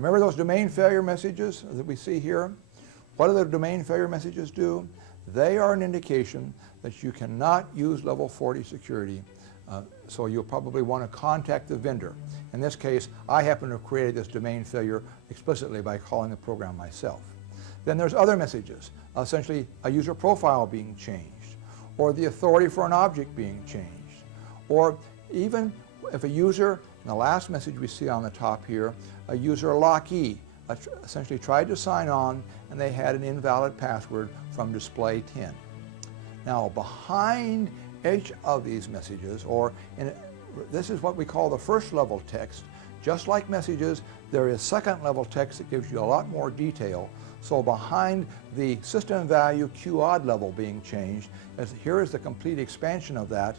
Remember those domain failure messages that we see here? What do the domain failure messages do? They are an indication that you cannot use level 40 security, so you'll probably want to contact the vendor. In this case, I happen to have created this domain failure explicitly by calling the program myself. Then there's other messages, essentially a user profile being changed, or the authority for an object being changed, or even if a user, in the last message we see on the top here, a user lockee essentially tried to sign on and they had an invalid password from display 10. Now behind each of these messages, this is what we call the first level text. Just like messages, there is second level text that gives you a lot more detail. So behind the system value QOD level being changed, here is the complete expansion of that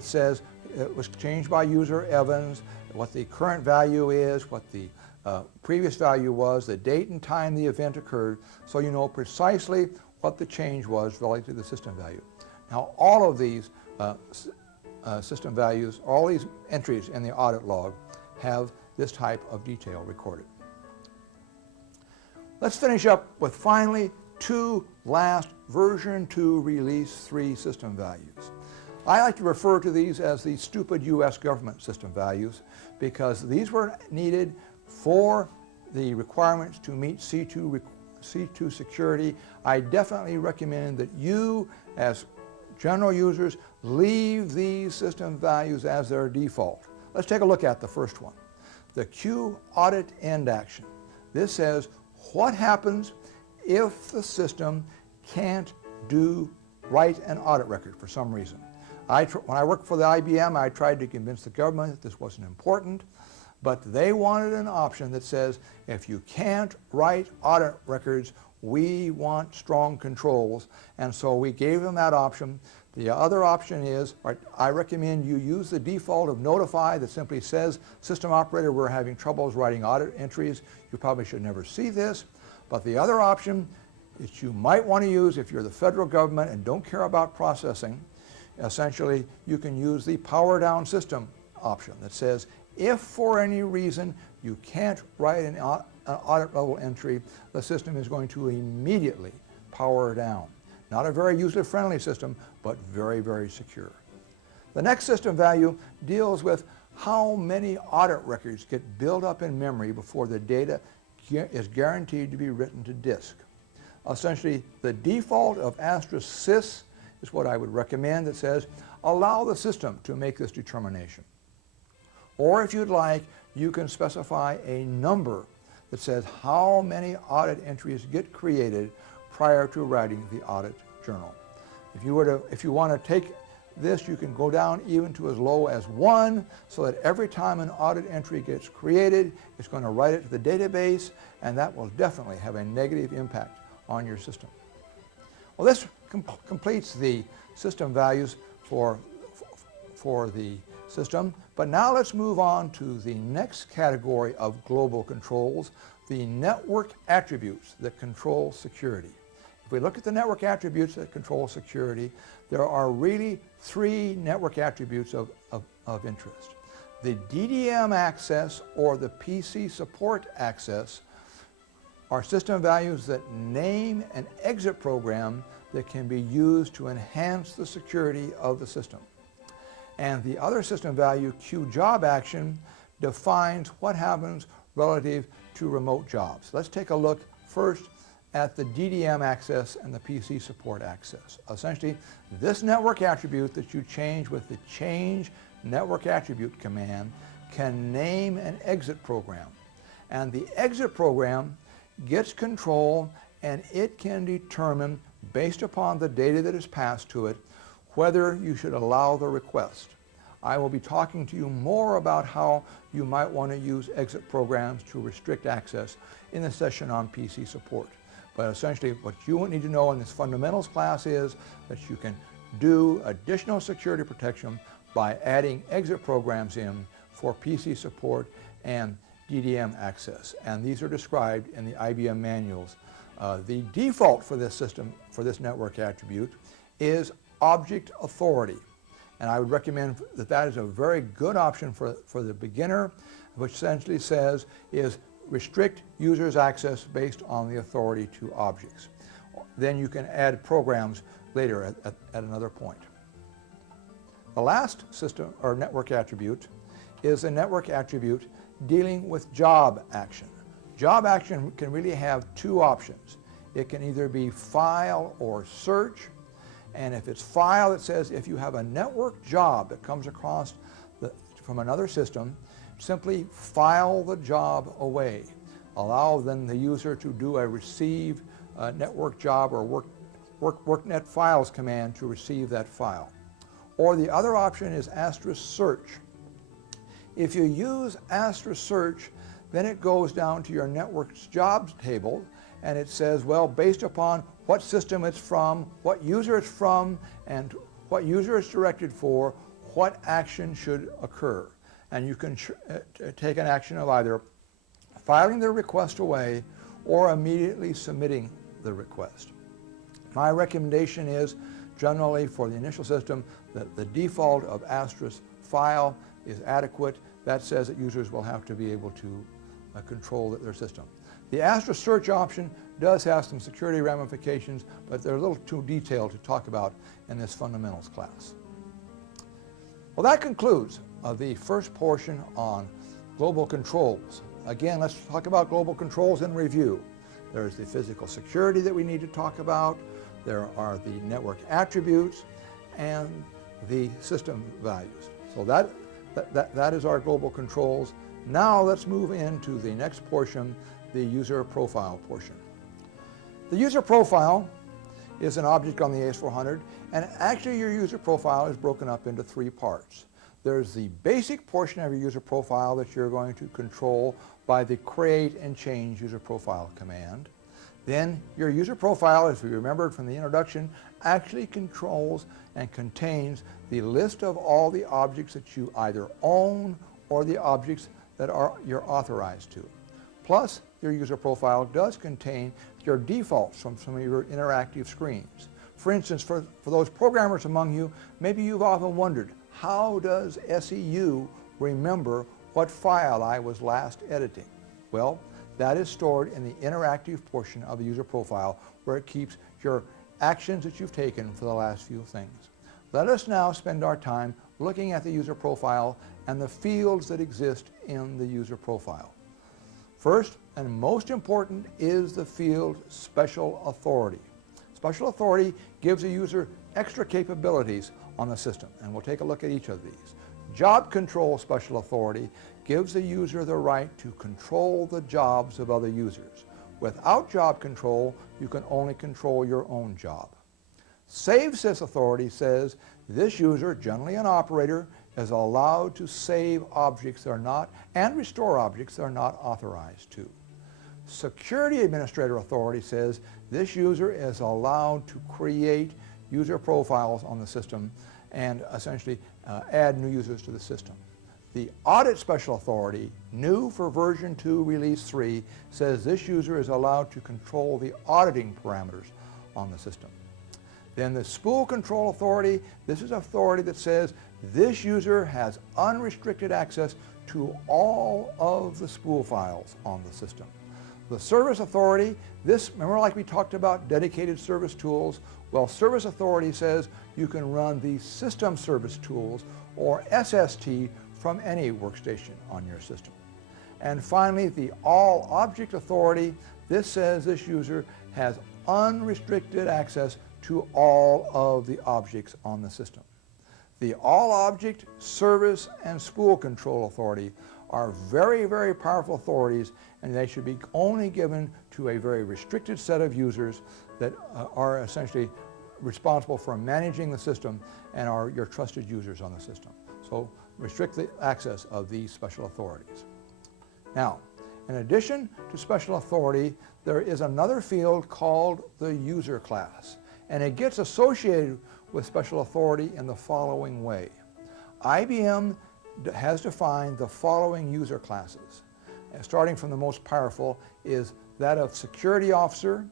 says it was changed by user Evans, what the current value is, what the previous value was, the date and time the event occurred, so you know precisely what the change was relative to the system value. Now all of these system values, all these entries in the audit log have this type of detail recorded. Let's finish up with finally two last version 2 release 3 system values. I like to refer to these as the stupid US government system values because these were needed for the requirements to meet C2 security. I definitely recommend that you as general users leave these system values as their default. Let's take a look at the first one. The Q audit end action. This says what happens if the system can't write an audit record for some reason. When I worked for the IBM, I tried to convince the government that this wasn't important, but they wanted an option that says if you can't write audit records, we want strong controls, and so we gave them that option. The other option is, I recommend you use the default of notify that simply says, system operator, we're having troubles writing audit entries. You probably should never see this. But the other option that you might want to use if you're the federal government and don't care about processing, essentially you can use the power down system option that says, if for any reason you can't write an audit level entry, the system is going to immediately power down. Not a very user-friendly system, but very, very secure. The next system value deals with how many audit records get built up in memory before the data is guaranteed to be written to disk. Essentially, the default of *sys is what I would recommend that says, allow the system to make this determination. Or if you'd like, you can specify a number that says how many audit entries get created prior to writing the audit journal. If you want to take this, you can go down even to as low as 1, so that every time an audit entry gets created, it's going to write it to the database, and that will definitely have a negative impact on your system. Well, this completes the system values for the system, but now let's move on to the next category of global controls, the network attributes that control security. If we look at the network attributes that control security, there are really 3 network attributes of interest. The DDM access or the PC support access are system values that name an exit program that can be used to enhance the security of the system. And the other system value, QJobAction, defines what happens relative to remote jobs. Let's take a look first at the DDM access and the PC support access. Essentially, this network attribute that you change with the change network attribute command can name an exit program. And the exit program gets control, and it can determine, based upon the data that is passed to it, whether you should allow the request. I will be talking to you more about how you might want to use exit programs to restrict access in the session on PC support. But essentially what you need to know in this fundamentals class is that you can do additional security protection by adding exit programs in for PC support and DDM access. And these are described in the IBM manuals. The default for this system, for this network attribute, is object authority. And I would recommend that that is a very good option for the beginner, which essentially says is restrict users' access based on the authority to objects. Then you can add programs later at another point. The last system or network attribute is a network attribute dealing with job action. Job action can really have two options. It can either be file or search, and if it's file, it says if you have a network job that comes across from another system, simply file the job away. Allow then the user to do a receive network job or worknet files command to receive that file. Or the other option is *search. If you use *search, then it goes down to your network's jobs table and it says, well, based upon what system it's from, what user it's from, and what user it's directed for, what action should occur. And you can take an action of either filing the request away or immediately submitting the request. My recommendation is generally for the initial system that the default of *file is adequate. That says that users will have to be able to control their system. The *search option does have some security ramifications, but they're a little too detailed to talk about in this fundamentals class. Well, that concludes the first portion on global controls. Again, let's talk about global controls in review. There's the physical security that we need to talk about. There are the network attributes and the system values. So that is our global controls. Now let's move into the next portion, the user profile portion. The user profile is an object on the AS400, and actually your user profile is broken up into three parts. There's the basic portion of your user profile that you're going to control by the create and change user profile command. Then your user profile, as we remembered from the introduction, actually controls and contains the list of all the objects that you either own or the objects that you're authorized to. Plus, your user profile does contain your defaults from some of your interactive screens. For instance, for those programmers among you, maybe you've often wondered, how does SEU remember what file I was last editing? Well, that is stored in the interactive portion of the user profile where it keeps your actions that you've taken for the last few things. Let us now spend our time looking at the user profile and the fields that exist in the user profile. First and most important is the field Special Authority. Special Authority gives a user extra capabilities on the system, and we'll take a look at each of these. Job Control Special Authority gives the user the right to control the jobs of other users. Without job control, you can only control your own job. Save Sys Authority says this user, generally an operator, is allowed to save objects that are not, and restore objects that are not authorized to. Security Administrator Authority says this user is allowed to create user profiles on the system and essentially add new users to the system. The Audit Special Authority, new for version 2, release 3, says this user is allowed to control the auditing parameters on the system. Then the Spool Control Authority, this is authority that says this user has unrestricted access to all of the spool files on the system. The Service Authority, this, remember like we talked about dedicated service tools? Well, Service Authority says you can run the System Service Tools, or SST, from any workstation on your system. And finally, the All Object Authority, this says this user has unrestricted access to all of the objects on the system. The All Object, Service, and Spool Control Authority are very, very powerful authorities, and they should be only given to a very restricted set of users that are essentially responsible for managing the system and are your trusted users on the system. So restrict the access of these special authorities. Now, in addition to special authority, there is another field called the user class, and it gets associated with special authority in the following way. IBM has defined the following user classes. Starting from the most powerful is that of security officer,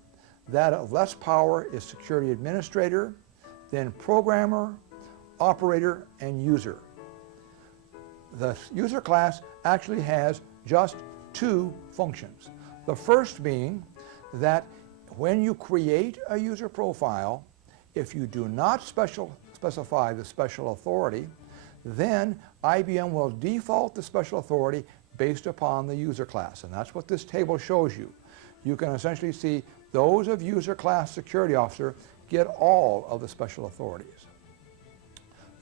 that of less power is security administrator, then programmer, operator, and user. The user class actually has just two functions. The first being that when you create a user profile, if you do not specify the special authority, then IBM will default the special authority based upon the user class. And that's what this table shows you. You can essentially see those of user class security officer get all of the special authorities.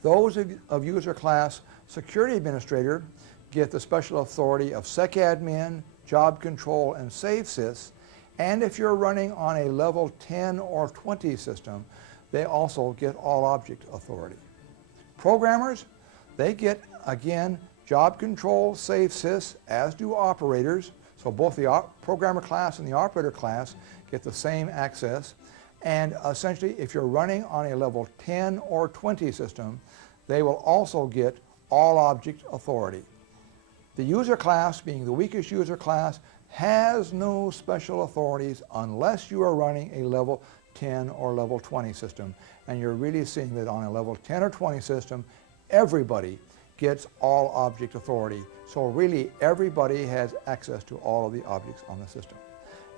Those of user class security administrator get the special authority of SecAdmin, job control, and SaveSys. And if you're running on a level 10 or 20 system, they also get all object authority. Programmers, they get, again, job control, SaveSys, as do operators. So both the programmer class and the operator class get the same access. And essentially, if you're running on a level 10 or 20 system, they will also get all object authority. The user class, being the weakest user class, has no special authorities unless you are running a level 10 or level 20 system. And you're really seeing that on a level 10 or 20 system, everybody gets all object authority. So really, everybody has access to all of the objects on the system.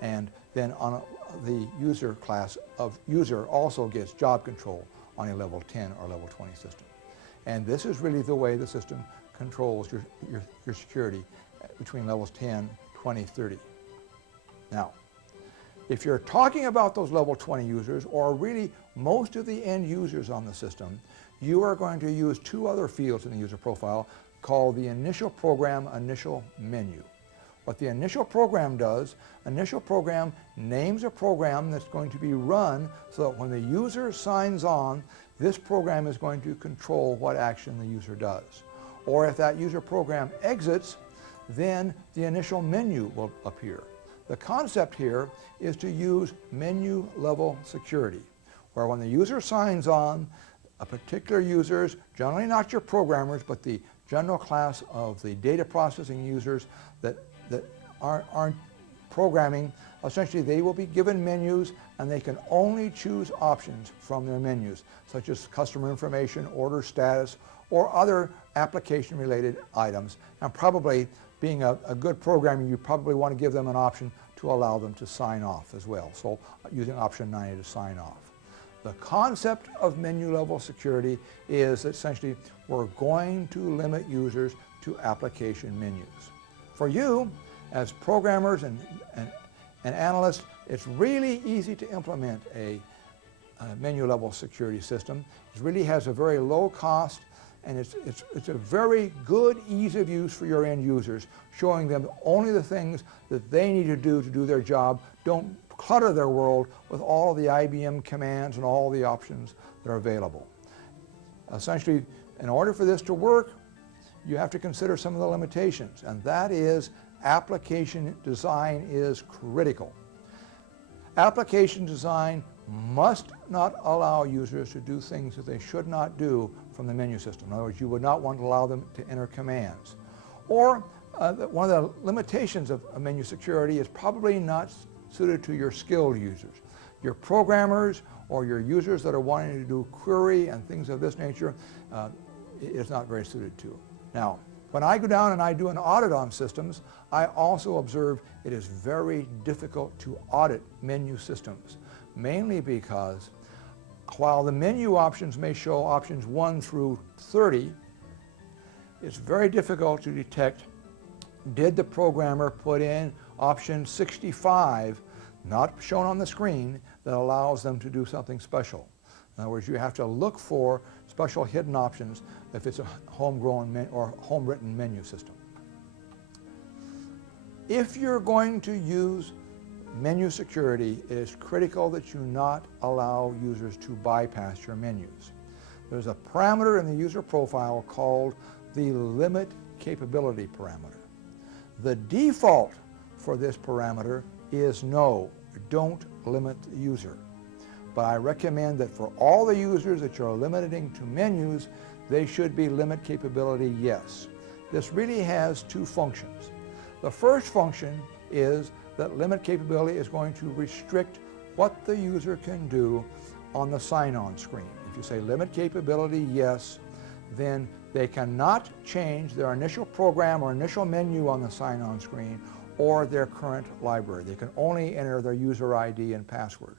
And then on the user class of user also gets job control on a level 10 or level 20 system. And this is really the way the system controls your security between levels 10, 20, 30. Now, if you're talking about those level 20 users, or really most of the end users on the system, you are going to use two other fields in the user profile called the initial program, initial menu. What the initial program does, initial program names a program that's going to be run so that when the user signs on, this program is going to control what action the user does. Or if that user program exits, then the initial menu will appear. The concept here is to use menu level security, where when the user signs on, a particular users, generally not your programmers, but the general class of the data processing users that aren't programming, essentially they will be given menus and they can only choose options from their menus, such as customer information, order status, or other application related items. And probably being a good programmer, you probably want to give them an option to allow them to sign off as well. So using option 90 to sign off. The concept of menu level security is essentially we're going to limit users to application menus. For you, as programmers and analysts, it's really easy to implement a menu level security system. It really has a very low cost, and it's a very good ease of use for your end users, showing them only the things that they need to do their job. Don't clutter their world with all of the IBM commands and all the options that are available. Essentially, in order for this to work, you have to consider some of the limitations, and that is application design is critical. Application design must not allow users to do things that they should not do from the menu system. In other words, you would not want to allow them to enter commands. Or one of the limitations of menu security is probably not suited to your skilled users. Your programmers or your users that are wanting to do query and things of this nature, it's not very suited to. Now, when I go down and I do an audit on systems, I also observe it is very difficult to audit menu systems, mainly because while the menu options may show options 1 through 30, it's very difficult to detect, did the programmer put in option 65, not shown on the screen, that allows them to do something special. In other words, you have to look for special hidden options if it's a homegrown or home-written menu system. If you're going to use menu security, it is critical that you not allow users to bypass your menus. There's a parameter in the user profile called the limit capability parameter. The default for this parameter is no, don't limit the user. But I recommend that for all the users that you're limiting to menus, they should be limit capability yes. This really has two functions. The first function is that limit capability is going to restrict what the user can do on the sign-on screen. If you say limit capability yes, then they cannot change their initial program or initial menu on the sign-on screen, or their current library. They can only enter their user ID and password.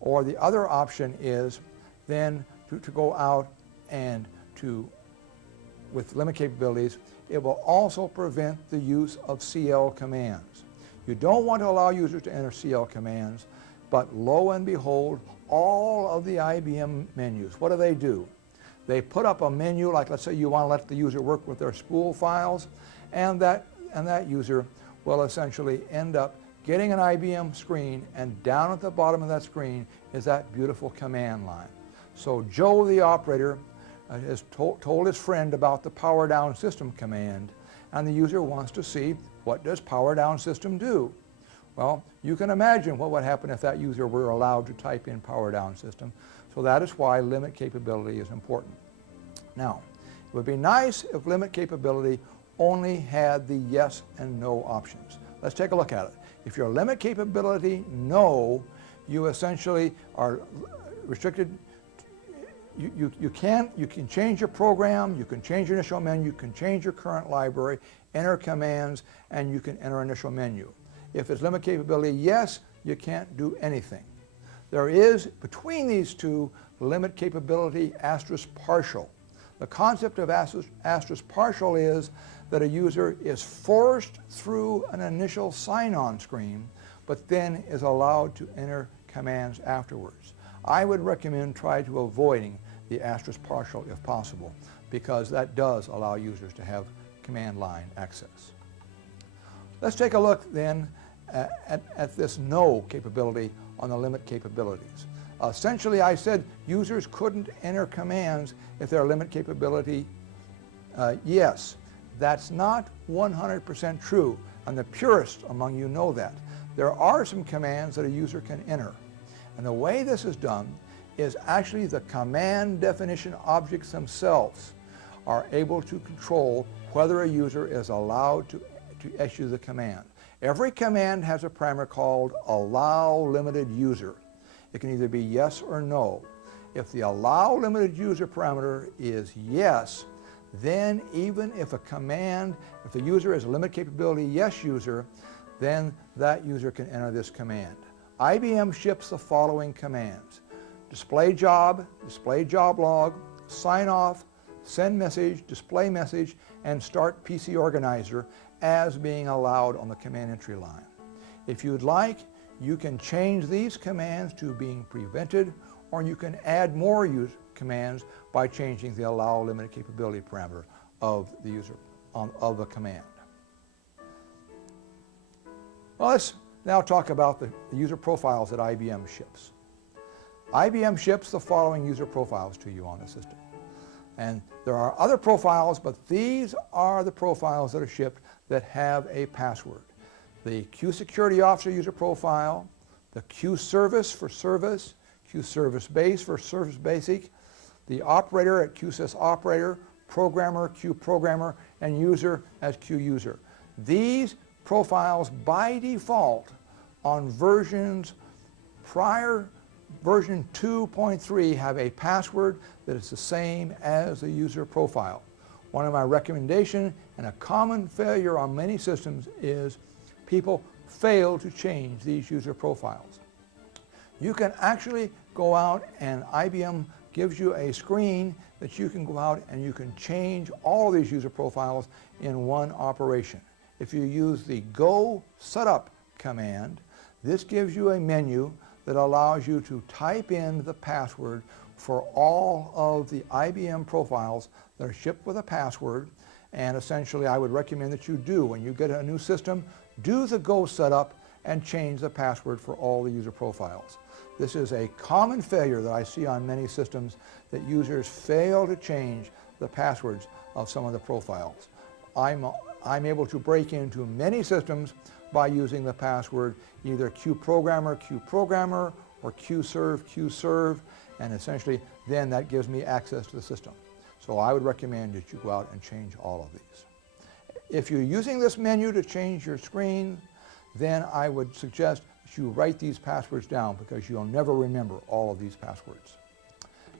Or the other option is then to go out and with limit capabilities, it will also prevent the use of CL commands. You don't want to allow users to enter CL commands, but lo and behold, all of the IBM menus, what do? They put up a menu, like let's say you want to let the user work with their spool files, and that user will essentially end up getting an IBM screen, and down at the bottom of that screen is that beautiful command line. So Joe, the operator, has told his friend about the power down system command, and the user wants to see, what does power down system do? Well, you can imagine what would happen if that user were allowed to type in power down system. So that is why limit capability is important. Now, it would be nice if limit capability only had the yes and no options. Let's take a look at it. If your limit capability no, you essentially are restricted. You can change your program, you can change your initial menu, you can change your current library, enter commands, and you can enter initial menu. If it's limit capability yes, you can't do anything. There is, between these two, limit capability asterisk partial. The concept of asterisk partial is that a user is forced through an initial sign-on screen, but then is allowed to enter commands afterwards. I would recommend try to avoiding the asterisk partial if possible, because that does allow users to have command line access. Let's take a look then at this no capability on the limit capabilities. Essentially, I said users couldn't enter commands if their limit capability yes. That's not 100% true, and the purists among you know that. There are some commands that a user can enter, and the way this is done is actually the command definition objects themselves are able to control whether a user is allowed to issue the command. Every command has a parameter called allow limited user. It can either be yes or no. If the allow limited user parameter is yes, then even if if the user is a limit capability yes user, then that user can enter this command. IBM ships the following commands: display job log, sign off, send message, display message, and start PC organizer as being allowed on the command entry line. If you'd like, you can change these commands to being prevented, or you can add more commands by changing the allow limited capability parameter of the user of the command. Well, let's now talk about the user profiles that IBM ships. IBM ships the following user profiles to you on the system. And there are other profiles, but these are the profiles that are shipped that have a password. The Q Security Officer user profile, the Q Service for Service, Q Service Base for Service Basic, the operator at QSys Operator, programmer, Q Programmer, and user as Q User. These profiles by default on versions prior version 2.3 have a password that is the same as the user profile. One of my recommendations and a common failure on many systems is people fail to change these user profiles. You can actually go out, and IBM gives you a screen that you can go out and you can change all of these user profiles in one operation. If you use the Go Setup command, this gives you a menu that allows you to type in the password for all of the IBM profiles that are shipped with a password. And essentially, I would recommend that you do, when you get a new system, do the Go Setup and change the password for all the user profiles. This is a common failure that I see on many systems, that users fail to change the passwords of some of the profiles. I'm able to break into many systems by using the password either QProgrammer, or QServe, and essentially then that gives me access to the system. So I would recommend that you go out and change all of these. If you're using this menu to change your screen, then I would suggest that you write these passwords down, because you'll never remember all of these passwords.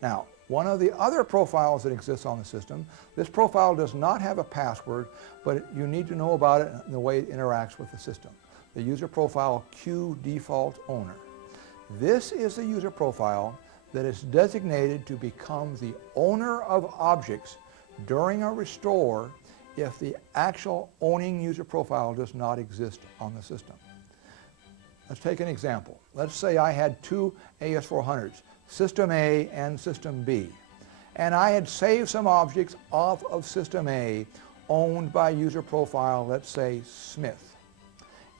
Now, one of the other profiles that exists on the system. This profile does not have a password, but you need to know about it and the way it interacts with the system. The user profile QDefault-Owner. This is the user profile that is designated to become the owner of objects during a restore if the actual owning user profile does not exist on the system. Let's take an example. Let's say I had two AS400s, System A and System B, and I had saved some objects off of System A owned by user profile, let's say Smith.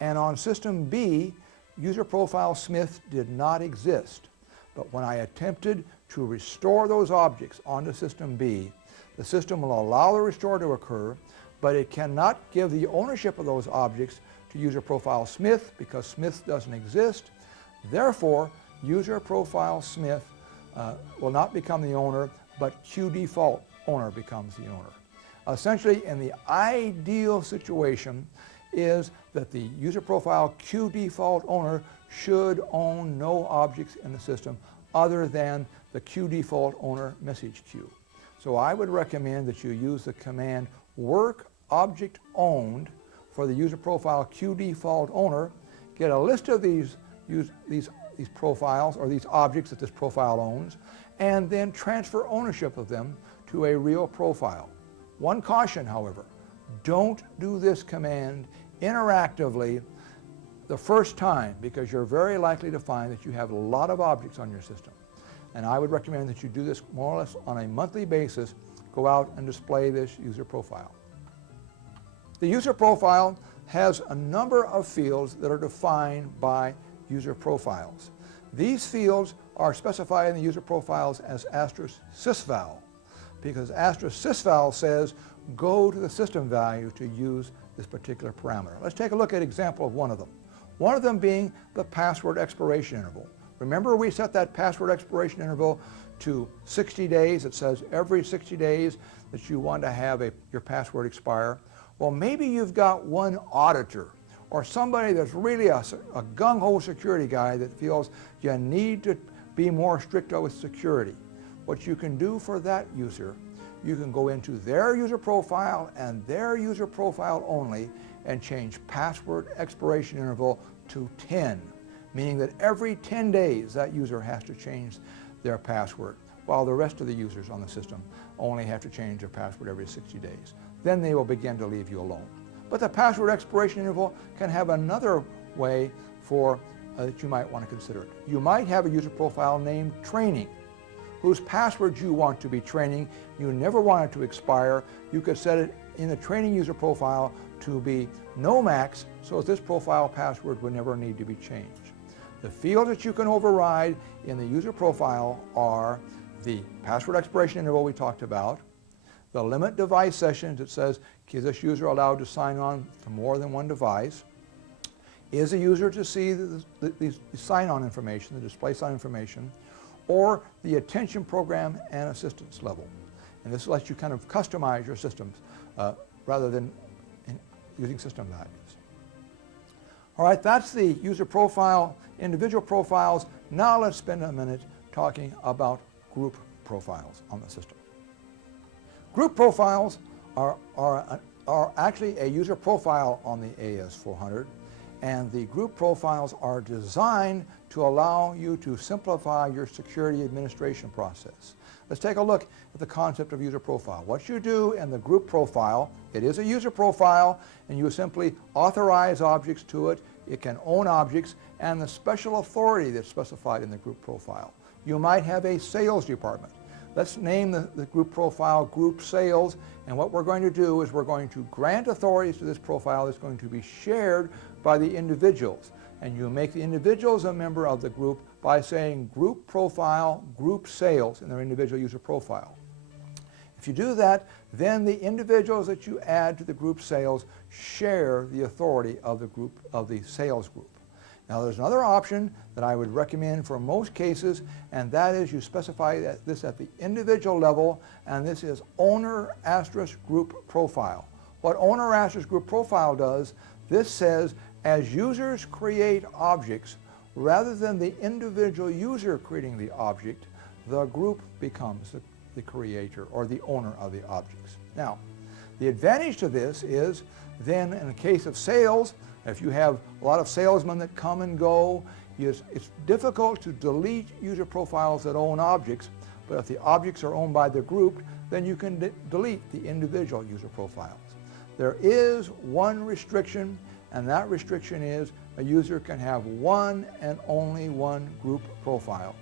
And on System B, user profile Smith did not exist. But when I attempted to restore those objects onto System B, the system will allow the restore to occur, but it cannot give the ownership of those objects to user profile Smith because Smith doesn't exist. Therefore, user profile Smith will not become the owner, but QDefault-Owner becomes the owner. Essentially, in the ideal situation is that the user profile QDefault-Owner should own no objects in the system other than the QDefault-Owner message queue. So I would recommend that you use the command work object owned for the user profile QDefault-Owner, get a list of these profiles or these objects that this profile owns, and then transfer ownership of them to a real profile. One caution, however, don't do this command interactively the first time because you're very likely to find that you have a lot of objects on your system. And I would recommend that you do this more or less on a monthly basis, go out and display this user profile. The user profile has a number of fields that are defined by user profiles. These fields are specified in the user profiles as *sysval because *sysval says go to the system value to use this particular parameter. Let's take a look at an example of one of them. One of them being the password expiration interval. Remember we set that password expiration interval to 60 days. It says every 60 days that you want to have your password expire. Well, maybe you've got one auditor or somebody that's really a gung-ho security guy that feels you need to be more strict with security. What you can do for that user, you can go into their user profile and their user profile only and change password expiration interval to 10, meaning that every 10 days that user has to change their password, while the rest of the users on the system only have to change their password every 60 days. Then they will begin to leave you alone. But the password expiration interval can have another way that you might want to consider it. You might have a user profile named training, whose password you want to be training. You never want it to expire. You could set it in the training user profile to be no max, so that this profile password would never need to be changed. The fields that you can override in the user profile are the password expiration interval we talked about, the limit device sessions that says, is this user allowed to sign on to more than one device? Is a user to see the sign-on information, the display sign information, or the attention program and assistance level? And this lets you kind of customize your systems rather than using system values. All right, that's the user profile, individual profiles. Now let's spend a minute talking about group profiles on the system. Group profiles are actually a user profile on the AS400, and the group profiles are designed to allow you to simplify your security administration process. Let's take a look at the concept of user profile. What you do in the group profile, it is a user profile, and you simply authorize objects to it. It can own objects, and the special authority that's specified in the group profile. You might have a sales department. Let's name the group profile Group Sales, and what we're going to do is we're going to grant authorities to this profile that's going to be shared by the individuals. And you make the individuals a member of the group by saying Group Profile, Group Sales in their individual user profile. If you do that, then the individuals that you add to the group sales share the authority of the sales group. Now there's another option that I would recommend for most cases, and that is you specify this at the individual level, and this is owner * group profile. What owner * group profile does, this says as users create objects, rather than the individual user creating the object, the group becomes the creator or the owner of the objects. Now, the advantage to this is then in the case of sales, if you have a lot of salesmen that come and go, it's difficult to delete user profiles that own objects, but if the objects are owned by the group, then you can delete the individual user profiles. There is one restriction, and that restriction is a user can have one and only one group profile.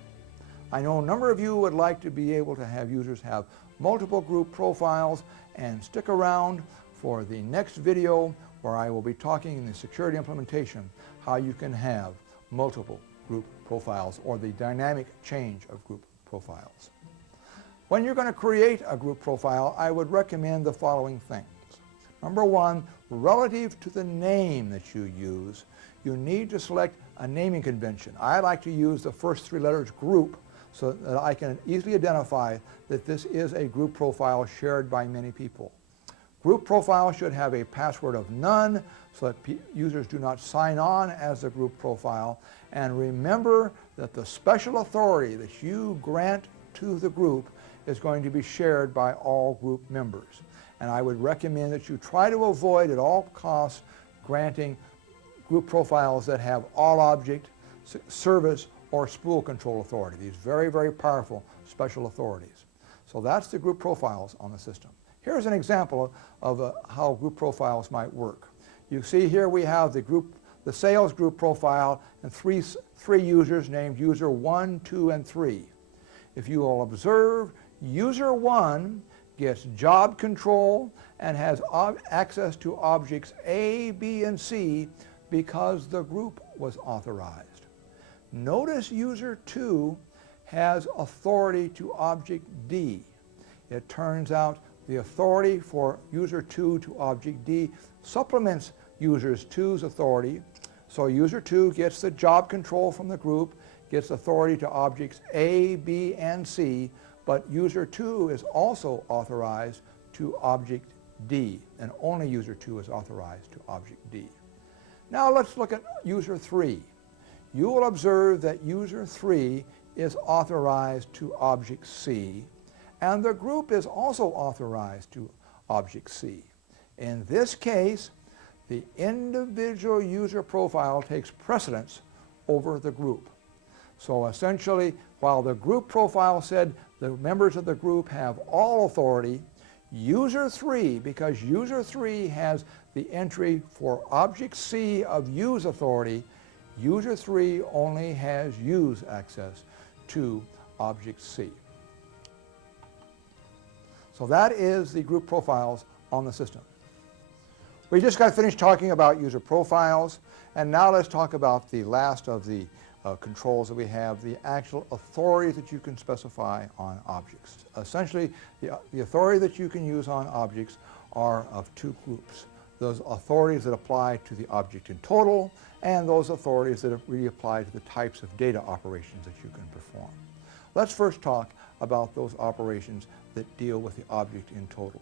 I know a number of you would like to be able to have users have multiple group profiles, and stick around for the next video where I will be talking in the security implementation how you can have multiple group profiles or the dynamic change of group profiles. When you're going to create a group profile, I would recommend the following things. Number one, relative to the name that you use, you need to select a naming convention. I like to use the first three letters group so that I can easily identify that this is a group profile shared by many people. Group profile should have a password of none so that users do not sign on as a group profile. And remember that the special authority that you grant to the group is going to be shared by all group members. And I would recommend that you try to avoid at all costs granting group profiles that have all object, service, or spool control authority. These very, very powerful special authorities. So that's the group profiles on the system. Here's an example of how group profiles might work. You see here we have the sales group profile and three users named user 1, 2, and 3. If you will observe, user 1 gets job control and has access to objects A, B, and C because the group was authorized. Notice user 2 has authority to object D. It turns out the authority for user 2 to object D supplements user 2's authority. So user 2 gets the job control from the group, gets authority to objects A, B, and C, but user 2 is also authorized to object D, and only user 2 is authorized to object D. Now let's look at user 3. You will observe that user 3 is authorized to object C, and the group is also authorized to object C. In this case, the individual user profile takes precedence over the group. So essentially, while the group profile said the members of the group have all authority, user 3, because user 3 has the entry for object C of use authority, user 3 only has use access to object C. So that is the group profiles on the system. We just got finished talking about user profiles, and now let's talk about the last of the controls that we have, the actual authority that you can specify on objects. Essentially, the authority that you can use on objects are of two groups. Those authorities that apply to the object in total, and those authorities that really apply to the types of data operations that you can perform. Let's first talk about those operations that deal with the object in total.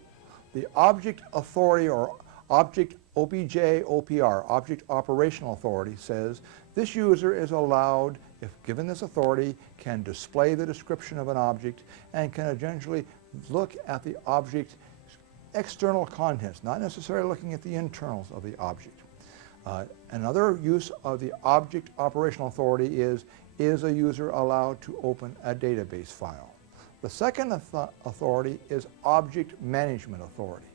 The object authority, or object OBJ OPR, object operational authority, says this user is allowed, if given this authority, can display the description of an object and can eventually look at the object external contents, not necessarily looking at the internals of the object. Another use of the object operational authority is a user allowed to open a database file. The second authority is object management authority.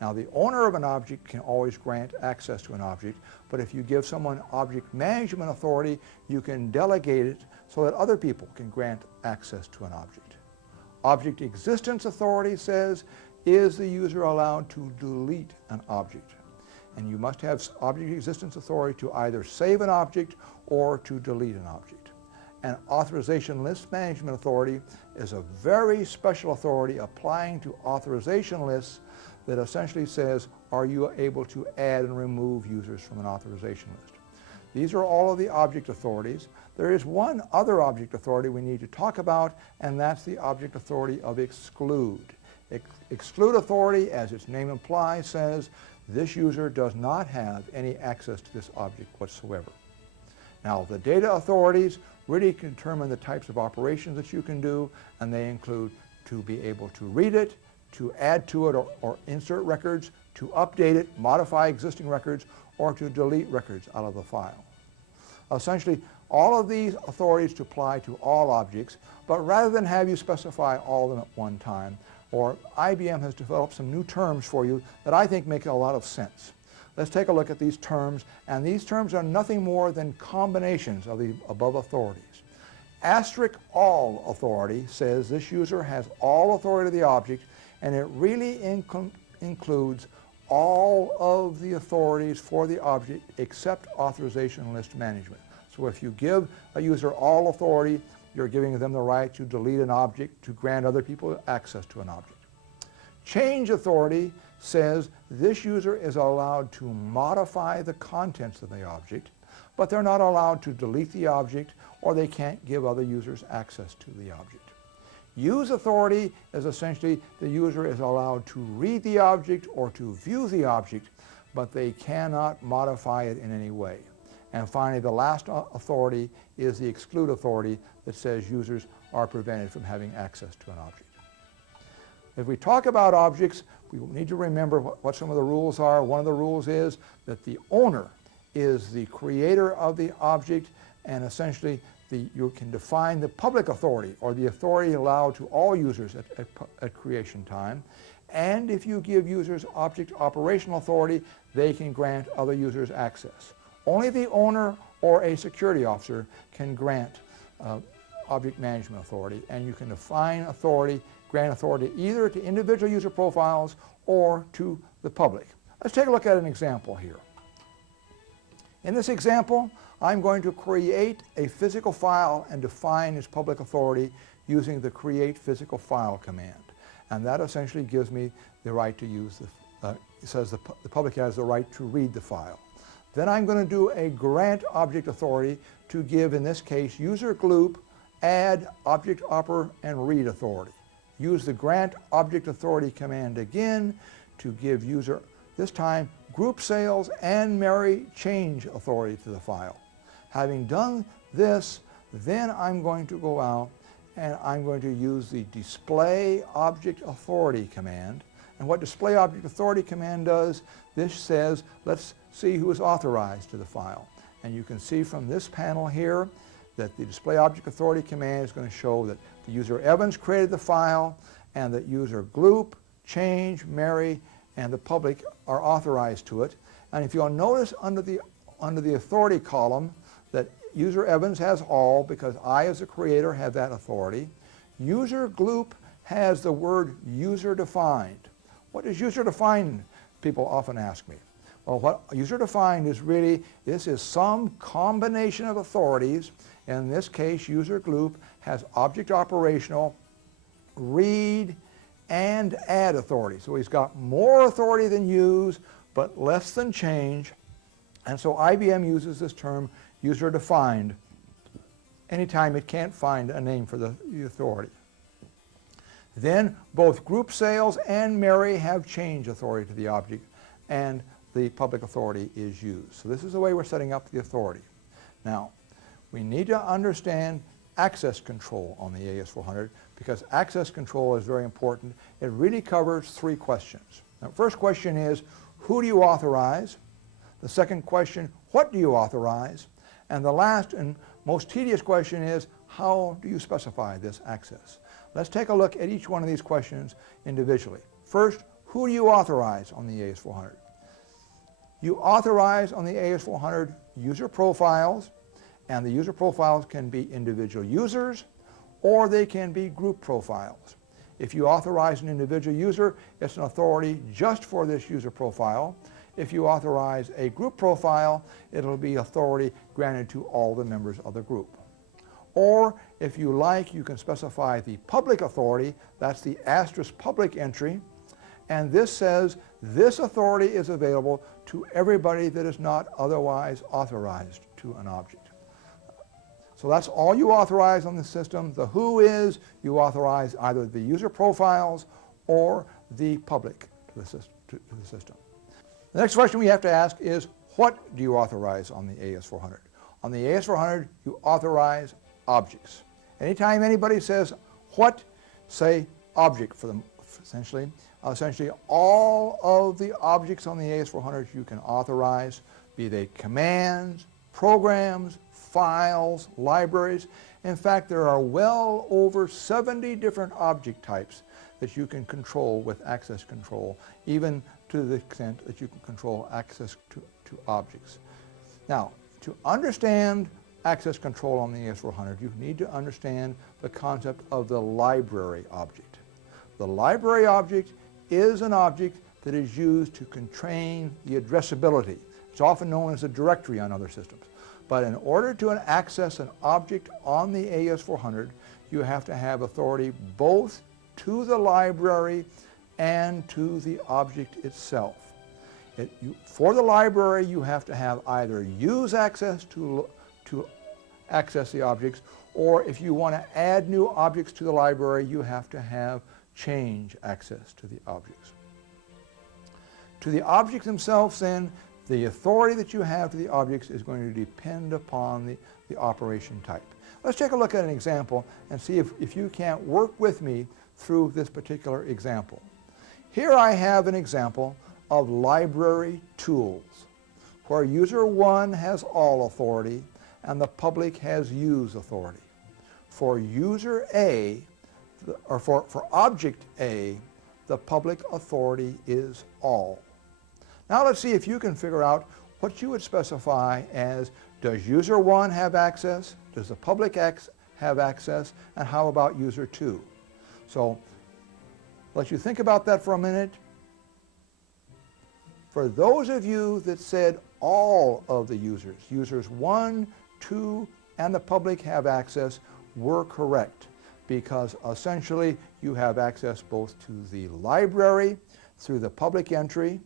Now, the owner of an object can always grant access to an object, but if you give someone object management authority, you can delegate it so that other people can grant access to an object. Object existence authority says, is the user allowed to delete an object? And you must have object existence authority to either save an object or to delete an object. And authorization list management authority is a very special authority applying to authorization lists that essentially says, are you able to add and remove users from an authorization list? These are all of the object authorities. There is one other object authority we need to talk about, and that's the object authority of exclude. Exclude authority, as its name implies, says this user does not have any access to this object whatsoever. Now, the data authorities really determine the types of operations that you can do, and they include to be able to read it, to add to it or insert records, to update it, modify existing records, or to delete records out of the file. Essentially, all of these authorities to apply to all objects, but rather than have you specify all of them at one time, or IBM has developed some new terms for you that I think make a lot of sense. Let's take a look at these terms, and these terms are nothing more than combinations of the above authorities. Asterisk all authority says this user has all authority of the object, and it really includes all of the authorities for the object except authorization list management. So if you give a user all authority, you're giving them the right to delete an object, to grant other people access to an object. Change authority says this user is allowed to modify the contents of the object, but they're not allowed to delete the object, or they can't give other users access to the object. Use authority is essentially the user is allowed to read the object or to view the object, but they cannot modify it in any way. And finally, the last authority is the exclude authority that says users are prevented from having access to an object. If we talk about objects, we need to remember what some of the rules are. One of the rules is that the owner is the creator of the object, and essentially you can define the public authority, or the authority allowed to all users at creation time. And if you give users object operational authority, they can grant other users access. Only the owner or a security officer can grant object management authority, and you can define authority, grant authority either to individual user profiles or to the public. Let's take a look at an example here. In this example, I'm going to create a physical file and define its public authority using the create physical file command. And that essentially gives me the right to use it says the public has the right to read the file. Then I'm going to do a grant object authority to give, in this case, user gloop, add object oper, and read authority. Use the grant object authority command again to give user, this time, group sales and Mary change authority to the file. Having done this, then I'm going to go out and I'm going to use the display object authority command. And what display object authority command does, this says, let's see who is authorized to the file. And you can see from this panel here that the display object authority command is going to show that the user Evans created the file, and that user gloop, change, Mary, and the public are authorized to it. And if you'll notice under the authority column that user Evans has all, because I as a creator have that authority. User gloop has the word user defined. What is user defined? People often ask me. Well, what user defined is really, this is some combination of authorities. In this case, user gloop has object operational, read, and add authority. So he's got more authority than use, but less than change. And so IBM uses this term user defined anytime it can't find a name for the authority. Then both group sales and Mary have change authority to the object, and the public authority is used. So this is the way we're setting up the authority. Now, we need to understand access control on the AS400, because access control is very important. It really covers three questions. Now, first question is, who do you authorize? The second question, what do you authorize? And the last and most tedious question is, how do you specify this access? Let's take a look at each one of these questions individually. First, who do you authorize on the AS400? You authorize on the AS400 user profiles, and the user profiles can be individual users, or they can be group profiles. If you authorize an individual user, it's an authority just for this user profile. If you authorize a group profile, it'll be authority granted to all the members of the group. Or, if you like, you can specify the public authority. That's the asterisk public entry. And this says this authority is available to everybody that is not otherwise authorized to an object. So that's all you authorize on the system. The who is, you authorize either the user profiles or the public to the system. The next question we have to ask is, what do you authorize on the AS400? On the AS400, you authorize objects. Anytime anybody says what, say object for them, essentially. Essentially all of the objects on the AS400 you can authorize, be they commands, programs, files, libraries. In fact, there are well over 70 different object types that you can control with access control, even to the extent that you can control access to objects. Now, to understand access control on the AS400, you need to understand the concept of the library object. The library object is an object that is used to constrain the addressability. It's often known as a directory on other systems. But in order to access an object on the AS400, you have to have authority both to the library and to the object itself. For the library, you have to have either use access to access the objects, or if you want to add new objects to the library, you have to have change access to the objects. To the objects themselves, then, the authority that you have to the objects is going to depend upon the operation type. Let's take a look at an example and see if you can't work with me through this particular example. Here I have an example of library tools, where user 1 has all authority and the public has use authority. For user A, or for object A, the public authority is all. Now let's see if you can figure out what you would specify as, does user 1 have access? Does the public have access? And how about user 2? So let you think about that for a minute. For those of you that said all of the users 1, 2, and the public have access, were correct, because essentially you have access both to the library through the public entry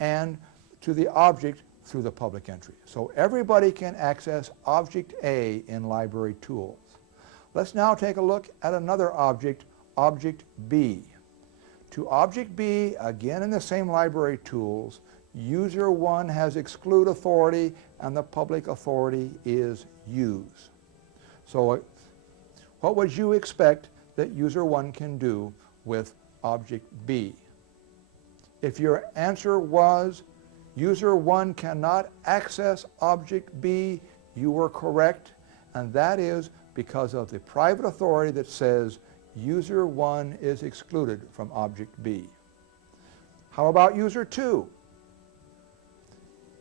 and to the object through the public entry. So everybody can access object A in library tools. Let's now take a look at another object, object B. To object B, again in the same library tools, user 1 has exclude authority and the public authority is use. So what would you expect that user 1 can do with object B? If your answer was user 1 cannot access object B, you were correct, and that is because of the private authority that says user 1 is excluded from object B. How about user 2?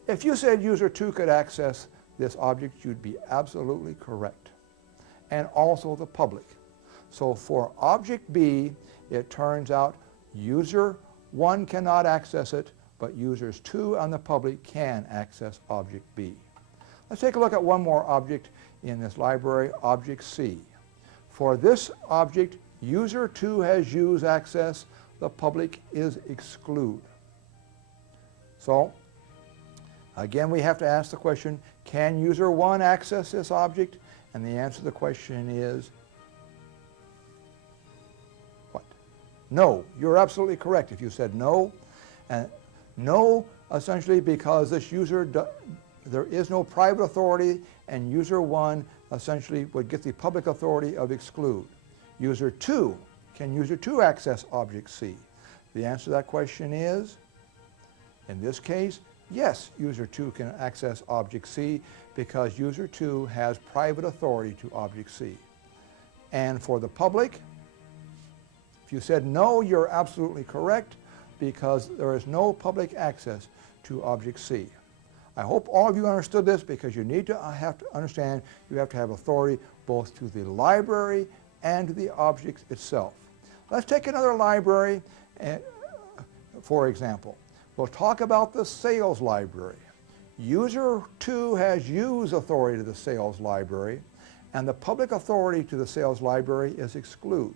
If you said user 2 could access this object, you'd be absolutely correct, and also the public. So for object B, it turns out user 1 cannot access it, but users 2 and the public can access object B. Let's take a look at one more object in this library, object C. For this object, user 2 has use access, the public is exclude. So again, we have to ask the question, can user 1 access this object? And the answer to the question is what? No. You're absolutely correct if you said no. And no, essentially because this user, there is no private authority, and user 1 essentially would get the public authority of exclude. User 2, can user 2 access object C? The answer to that question is, in this case, yes, user 2 can access object C because user 2 has private authority to object C. And for the public, if you said no, you're absolutely correct because there is no public access to object C. I hope all of you understood this because you need to have to understand you have to have authority both to the library and to the object itself. Let's take another library, for example. We'll talk about the sales library. User 2 has use authority to the sales library, and the public authority to the sales library is exclude.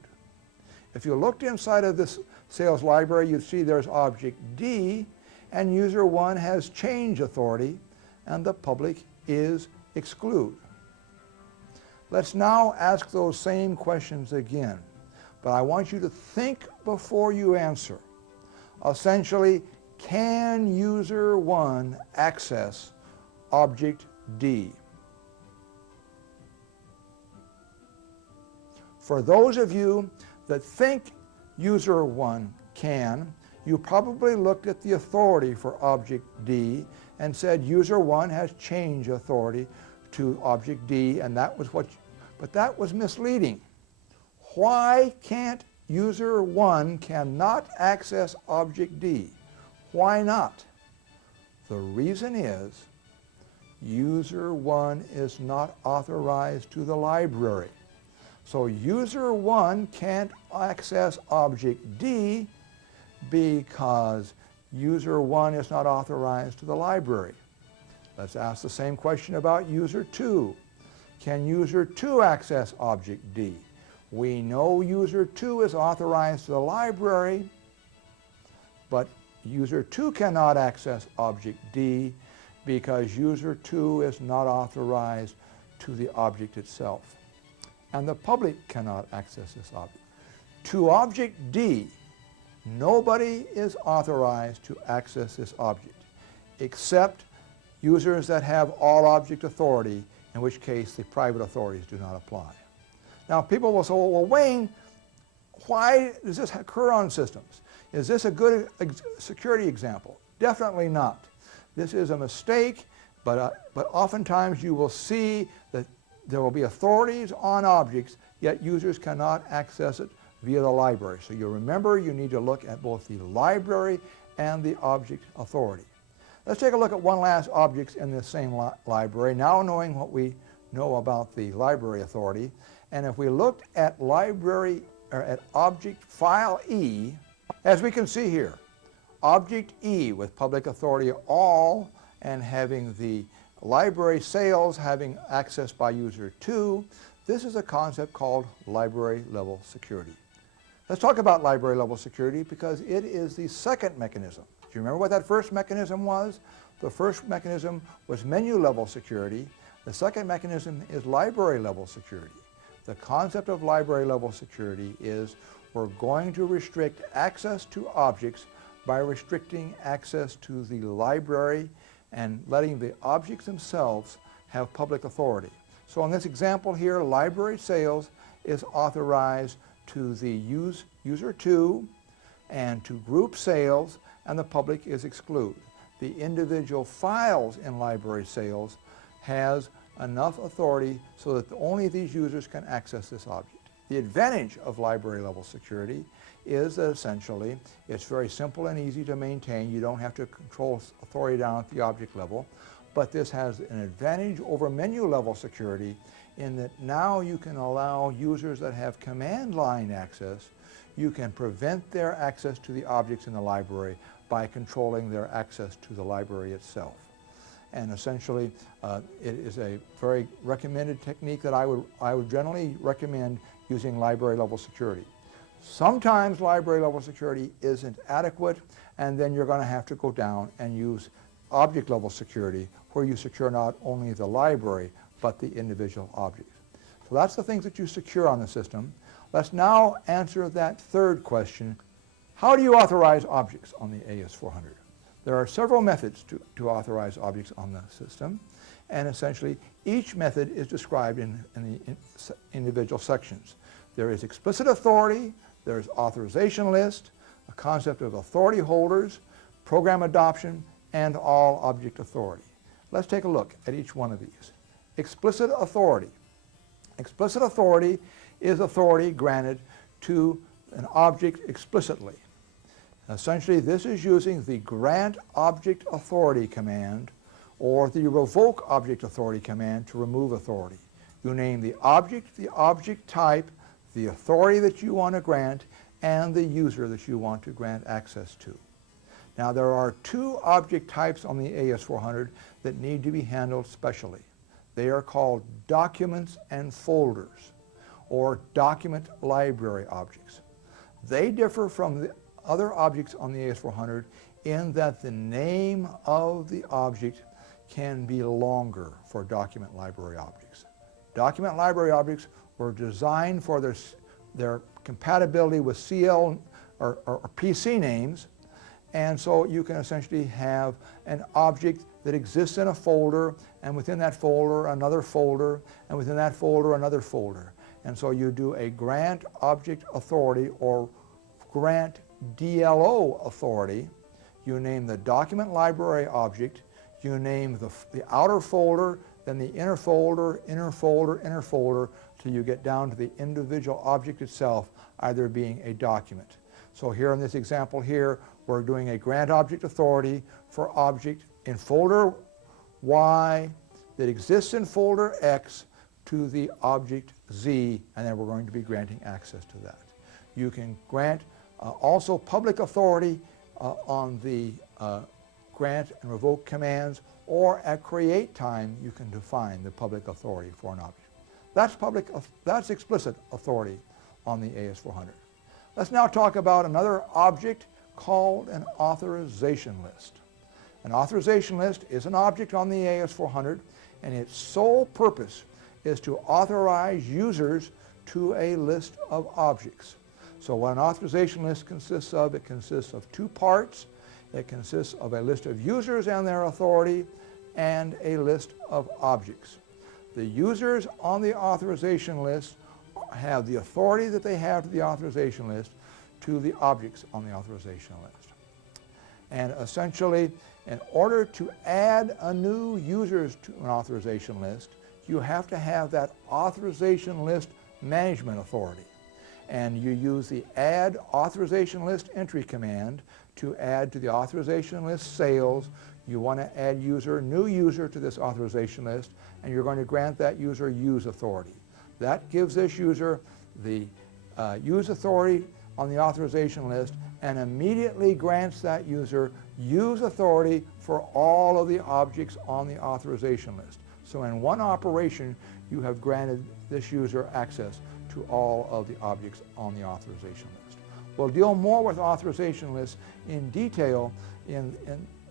If you looked inside of this sales library, you'd see there's object D, and user 1 has change authority, and the public is exclude. Let's now ask those same questions again, but I want you to think before you answer. Essentially, can user 1 access object D? For those of you that think user 1 can, you probably looked at the authority for object D and said user 1 has change authority to object D, and that was what, but that was misleading. Why can't user 1 cannot access object D? Why not? The reason is user 1 is not authorized to the library. So user 1 can't access object D because user 1 is not authorized to the library. Let's ask the same question about user 2. Can user 2 access object D? We know user 2 is authorized to the library, but user 2 cannot access object D because user 2 is not authorized to the object itself. And the public cannot access this object. To object D, nobody is authorized to access this object except users that have all object authority, in which case the private authorities do not apply. Now people will say, well, Wayne, why does this occur on systems? Is this a good security example? Definitely not. This is a mistake, but oftentimes you will see that there will be authorities on objects, yet users cannot access it via the library. So you remember you need to look at both the library and the object authority. Let's take a look at one last object in this same library, now knowing what we know about the library authority. And if we looked at library, or at object file E, as we can see here, object E with public authority all and having the library sales having access by user 2, this is a concept called library level security. Let's talk about library level security because it is the second mechanism. Do you remember what that first mechanism was? The first mechanism was menu level security. The second mechanism is library level security. The concept of library level security is we're going to restrict access to objects by restricting access to the library and letting the objects themselves have public authority. So in this example here, library sales is authorized to the user 2 and to group sales, and the public is excluded. The individual files in library sales has enough authority so that only these users can access this object. The advantage of library level security is that essentially it's very simple and easy to maintain. You don't have to control authority down at the object level, but this has an advantage over menu level security in that now you can allow users that have command line access, you can prevent their access to the objects in the library by controlling their access to the library itself. And essentially, it is a very recommended technique that I would generally recommend using library level security. Sometimes library level security isn't adequate, and then you're going to have to go down and use object level security, where you secure not only the library, but the individual objects. So that's the things that you secure on the system. Let's now answer that third question. How do you authorize objects on the AS400? There are several methods to authorize objects on the system, and essentially each method is described in the individual sections. There is explicit authority, there is authorization list, a concept of authority holders, program adoption, and all object authority. Let's take a look at each one of these. Explicit authority. Explicit authority is authority granted to an object explicitly. Essentially, this is using the grant object authority command or the revoke object authority command to remove authority. You name the object type, the authority that you want to grant, and the user that you want to grant access to. Now, there are two object types on the AS400 that need to be handled specially. They are called documents and folders, or document library objects. They differ from the other objects on the AS400 in that the name of the object can be longer for document library objects. Document library objects were designed for their compatibility with CL or PC names, and so you can essentially have an object that exists in a folder, and within that folder another folder, and within that folder another folder. And so you do a grant object authority or grant DLO authority. You name the document library object, you name the outer folder, then the inner folder, inner folder, inner folder, till you get down to the individual object itself, either being a document. So here in this example here, we're doing a grant object authority for object in folder Y that exists in folder X to the object Z, and then we're going to be granting access to that. You can grant also public authority on the grant and revoke commands, or at create time you can define the public authority for an object. That's explicit authority on the AS400. Let's now talk about another object called an authorization list. An authorization list is an object on the AS400, and its sole purpose is to authorize users to a list of objects. So what an authorization list consists of, it consists of two parts. It consists of a list of users and their authority and a list of objects. The users on the authorization list have the authority that they have to the authorization list to the objects on the authorization list. And essentially, in order to add a new users to an authorization list, you have to have that authorization list management authority. And you use the add authorization list entry command to add to the authorization list sales. You want to add new user to this authorization list, and you're going to grant that user use authority. That gives this user the use authority on the authorization list and immediately grants that user use authority for all of the objects on the authorization list. So in one operation, you have granted this user access to all of the objects on the authorization list. We'll deal more with authorization lists in detail in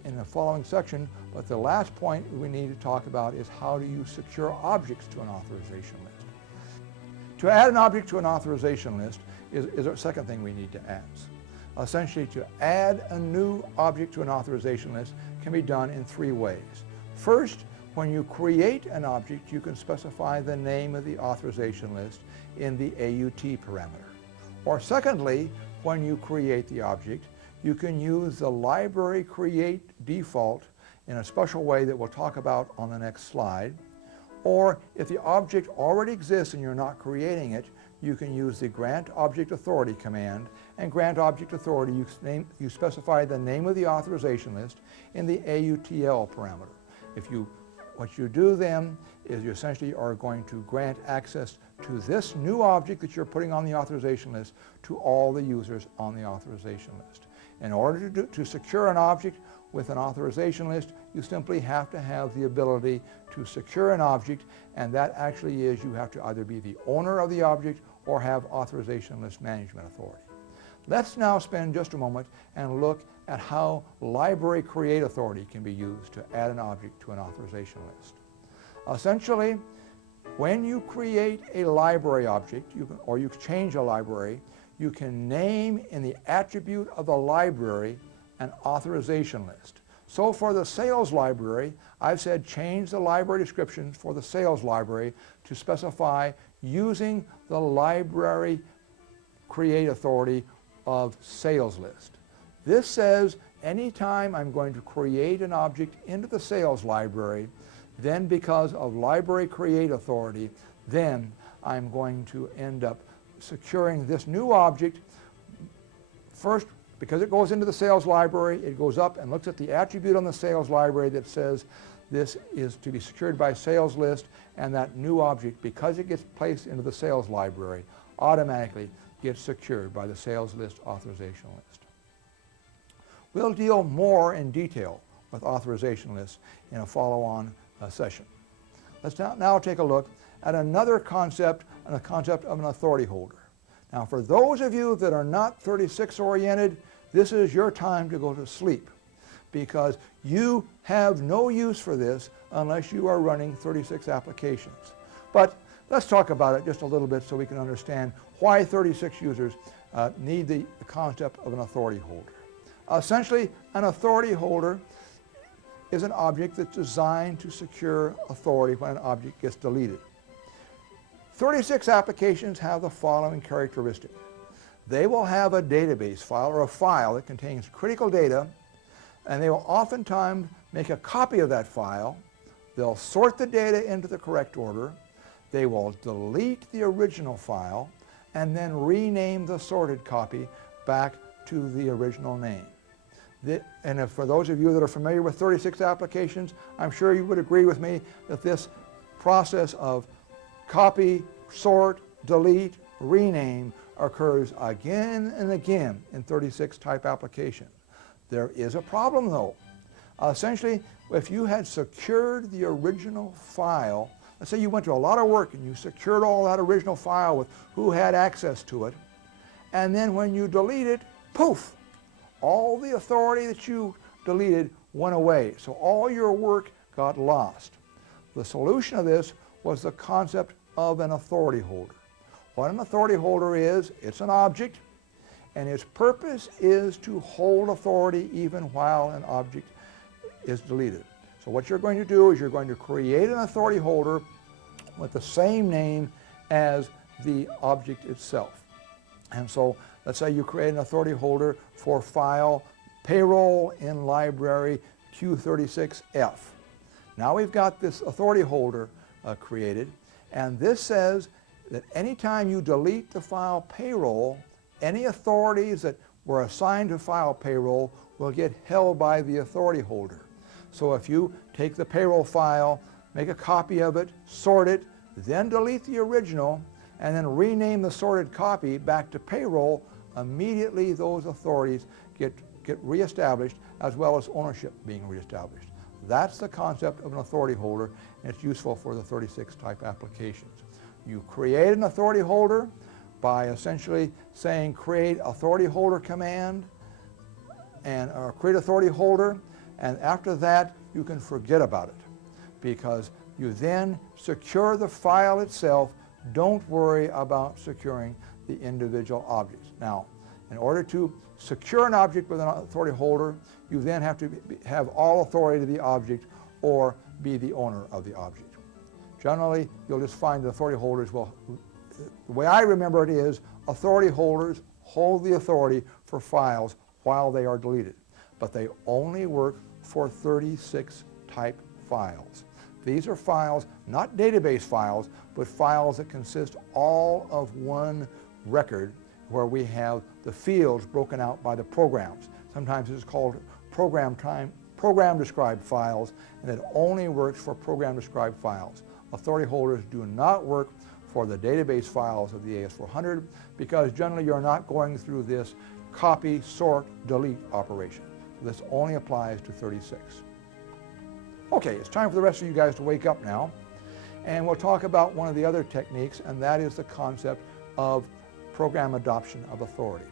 the following section, but the last point we need to talk about is how do you secure objects to an authorization list. To add an object to an authorization list is a second thing we need to ask. Essentially, to add a new object to an authorization list can be done in three ways. First, when you create an object, you can specify the name of the authorization list in the AUT parameter. Or secondly, when you create the object, you can use the library create default in a special way that we'll talk about on the next slide. Or if the object already exists and you're not creating it, you can use the grant object authority command. And grant object authority, you specify the name of the authorization list in the AUTL parameter. What you do then is you essentially are going to grant access to this new object that you're putting on the authorization list to all the users on the authorization list. In order to secure an object with an authorization list, you simply have to have the ability to secure an object, and that actually is you have to either be the owner of the object or have authorization list management authority. Let's now spend just a moment and look at how library create authority can be used to add an object to an authorization list. Essentially, when you create a library object, or you change a library, you can name in the attribute of the library an authorization list. So for the sales library, I've said change the library description for the sales library to specify using the library create authority of sales list. This says anytime I'm going to create an object into the sales library, then because of library create authority, then I'm going to end up securing this new object. First, because it goes into the sales library, it goes up and looks at the attribute on the sales library that says this is to be secured by sales list, and that new object, because it gets placed into the sales library, automatically gets secured by the sales list authorization list. We'll deal more in detail with authorization lists in a follow-on session. Let's now take a look at another concept, and the concept of an authority holder. Now, for those of you that are not 36 oriented, this is your time to go to sleep, because you have no use for this unless you are running 36 applications. But let's talk about it just a little bit so we can understand why 36 users need the concept of an authority holder. Essentially, an authority holder is an object that's designed to secure authority when an object gets deleted. 36 applications have the following characteristic. They will have a database file or a file that contains critical data, and they will oftentimes make a copy of that file. They'll sort the data into the correct order. They will delete the original file and then rename the sorted copy back to the original name. And if, for those of you that are familiar with 36 applications, I'm sure you would agree with me that this process of copy, sort, delete, rename occurs again and again in 36 type applications. There is a problem though. Essentially, if you had secured the original file, let's say you went to a lot of work and you secured all that original file with who had access to it, and then when you delete it, poof, all the authority that you deleted went away. So all your work got lost. The solution of this was the concept of an authority holder. What an authority holder is, it's an object, and its purpose is to hold authority even while an object is deleted. So what you're going to do is you're going to create an authority holder with the same name as the object itself. And so let's say you create an authority holder for file payroll in library Q36F. Now we've got this authority holder created, and this says that anytime you delete the file payroll, any authorities that were assigned to file payroll will get held by the authority holder. So if you take the payroll file, make a copy of it, sort it, then delete the original, and then rename the sorted copy back to payroll, immediately those authorities get reestablished, as well as ownership being reestablished. That's the concept of an authority holder, and it's useful for the 36 type applications. You create an authority holder by essentially saying create authority holder command and create authority holder, and after that you can forget about it because you then secure the file itself. Don't worry about securing the individual objects. Now, in order to secure an object with an authority holder, you then have to have all authority to the object or be the owner of the object. Generally, you'll just find the authority holders will, the way I remember it is, authority holders hold the authority for files while they are deleted, but they only work for 36 type files. These are files, not database files, but files that consist all of one record where we have the fields broken out by the programs. Sometimes it's called program described files, and it only works for program described files. Authority holders do not work for the database files of the AS400 because generally you're not going through this copy, sort, delete operation. This only applies to 36. Okay, it's time for the rest of you guys to wake up now, and we'll talk about one of the other techniques, and that is the concept of program adoption of authority.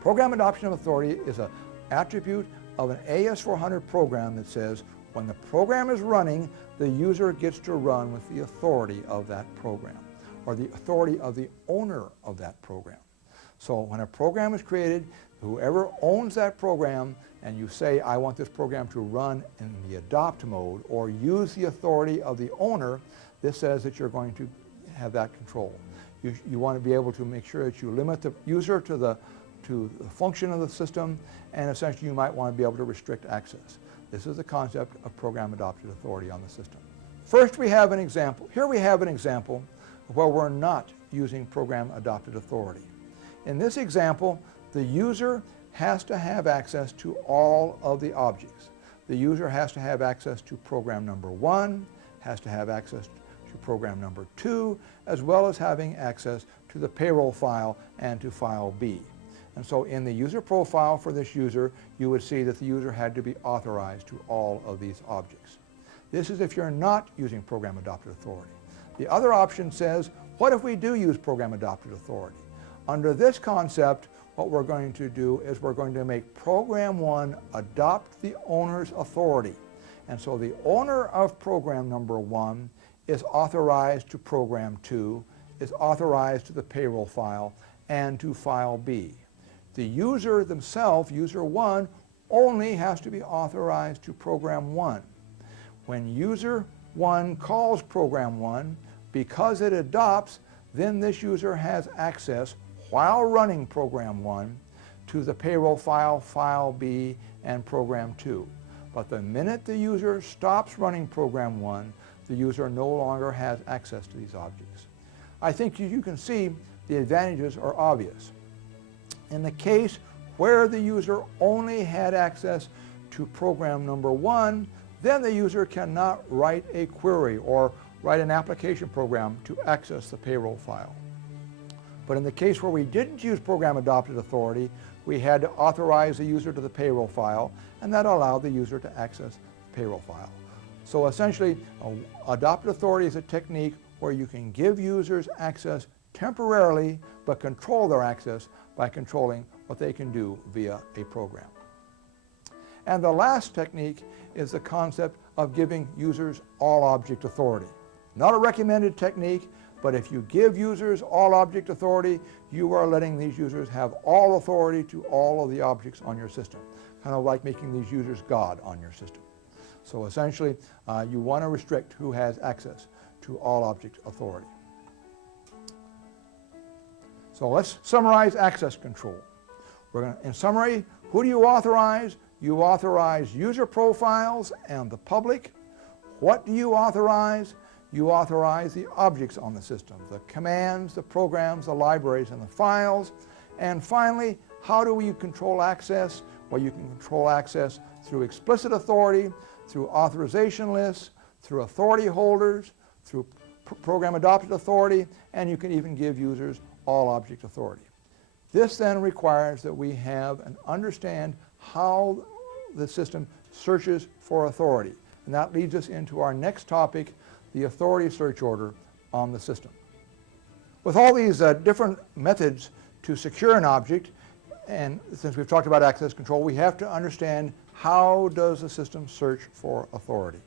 Program adoption of authority is an attribute of an AS400 program that says when the program is running, the user gets to run with the authority of that program, or the authority of the owner of that program. So when a program is created, whoever owns that program, and you say, I want this program to run in the adopt mode or use the authority of the owner, this says that you're going to have that control. You want to be able to make sure that you limit the user to the function of the system, and essentially you might want to be able to restrict access. This is the concept of program adopted authority on the system. First we have an example. Here we have an example where we're not using program adopted authority. In this example, the user has to have access to all of the objects. The user has to have access to program number 1, has to have access to program number 2, as well as having access to the payroll file and to file B. And so in the user profile for this user, you would see that the user had to be authorized to all of these objects. This is if you're not using program adopted authority. The other option says, what if we do use program adopted authority? Under this concept, what we're going to do is we're going to make program 1 adopt the owner's authority. And so the owner of program number 1 is authorized to program 2, is authorized to the payroll file, and to file B. The user themselves, user 1, only has to be authorized to program 1. When user 1 calls program 1, because it adopts, then this user has access while running program 1 to the payroll file, file B, and program 2. But the minute the user stops running program 1, the user no longer has access to these objects. I think you can see the advantages are obvious. In the case where the user only had access to program number 1, then the user cannot write a query or write an application program to access the payroll file. But in the case where we didn't use program adopted authority, we had to authorize the user to the payroll file, and that allowed the user to access the payroll file. So essentially, adopted authority is a technique where you can give users access temporarily, but control their access by controlling what they can do via a program. And the last technique is the concept of giving users all object authority. Not a recommended technique, but if you give users all object authority, you are letting these users have all authority to all of the objects on your system. Kind of like making these users God on your system. So essentially, you want to restrict who has access to all object authority. So let's summarize access control. In summary, who do you authorize? You authorize user profiles and the public. What do you authorize? You authorize the objects on the system, the commands, the programs, the libraries, and the files. And finally, how do you control access? Well, you can control access through explicit authority, through authorization lists, through authority holders, through program adopted authority, and you can even give users all object authority. This then requires that we have and understand how the system searches for authority. And that leads us into our next topic, the authority search order on the system. With all these different methods to secure an object, and since we've talked about access control, we have to understand how does the system search for authority.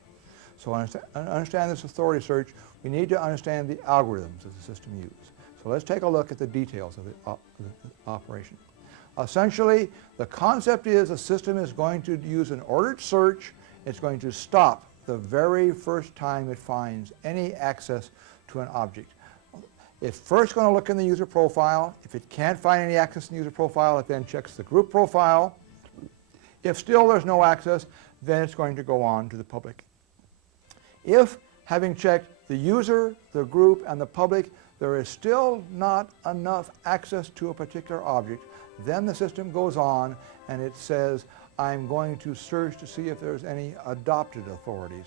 So to understand this authority search, we need to understand the algorithms that the system uses. So let's take a look at the details of the operation. Essentially, the concept is the system is going to use an ordered search. It's going to stop the very first time it finds any access to an object. It's first going to look in the user profile. If it can't find any access in the user profile, it then checks the group profile. If still there's no access, then it's going to go on to the public. If, having checked the user, the group, and the public, there is still not enough access to a particular object, then the system goes on and it says, I'm going to search to see if there's any adopted authorities,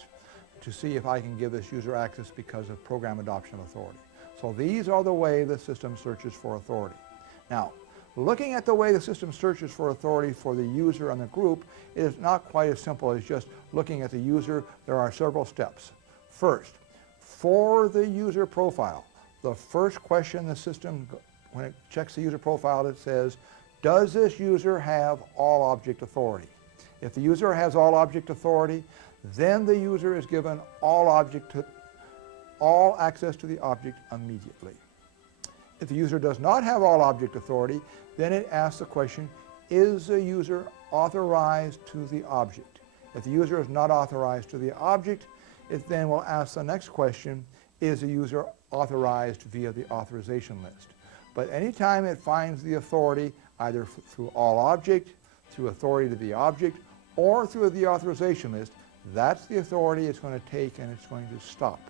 to see if I can give this user access because of program adoption authority. So these are the way the system searches for authority. Now, looking at the way the system searches for authority for the user and the group is not quite as simple as just looking at the user. There are several steps. First, for the user profile, the first question the system, when it checks the user profile, it says, does this user have all object authority? If the user has all object authority, then the user is given all access to the object immediately. If the user does not have all object authority, then it asks the question, is the user authorized to the object? If the user is not authorized to the object, it then will ask the next question, is the user authorized via the authorization list? But anytime it finds the authority, either through all object, through authority to the object, or through the authorization list, that's the authority it's going to take and it's going to stop.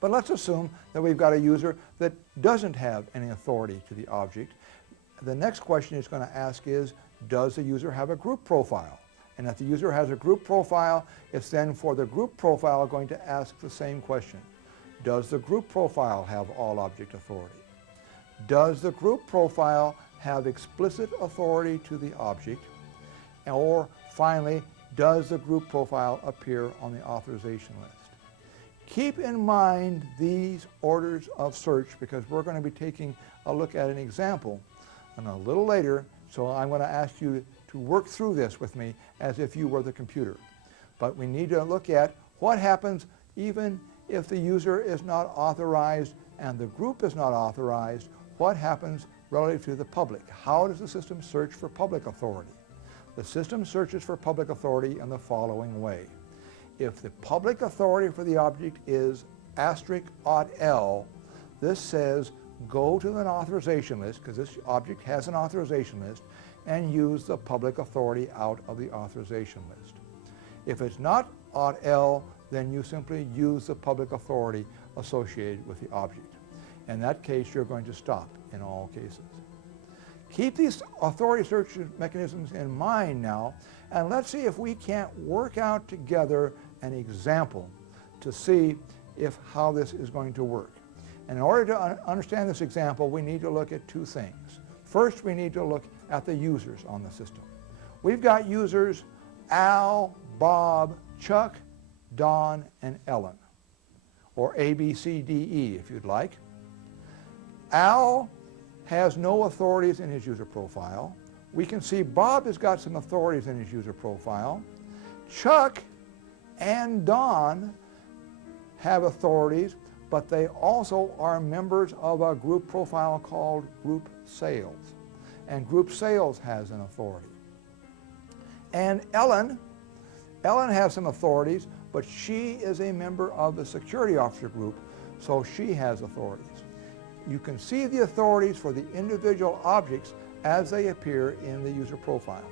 But let's assume that we've got a user that doesn't have any authority to the object. The next question it's going to ask is, does the user have a group profile? And if the user has a group profile, it's then for the group profile going to ask the same question. Does the group profile have all object authority? Does the group profile have explicit authority to the object? Or finally, does the group profile appear on the authorization list? Keep in mind these orders of search because we're going to be taking a look at an example and a little later, so I'm going to ask you to work through this with me as if you were the computer. But we need to look at what happens even if the user is not authorized and the group is not authorized. What happens relative to the public? How does the system search for public authority? The system searches for public authority in the following way. If the public authority for the object is asterisk AUTL, this says go to an authorization list, because this object has an authorization list, and use the public authority out of the authorization list. If it's not AUTL, then you simply use the public authority associated with the object. In that case, you're going to stop in all cases. Keep these authority search mechanisms in mind now, and let's see if we can't work out together an example to see how this is going to work. And in order to understand this example, we need to look at two things. First, we need to look at the users on the system. We've got users Al, Bob, Chuck, Don, and Ellen, or A, B, C, D, E if you'd like. Al has no authorities in his user profile. We can see Bob has got some authorities in his user profile. Chuck and Don have authorities, but they also are members of a group profile called Group Sales. And Group Sales has an authority. And Ellen has some authorities, but she is a member of the security officer group, so she has authorities. You can see the authorities for the individual objects as they appear in the user profiles.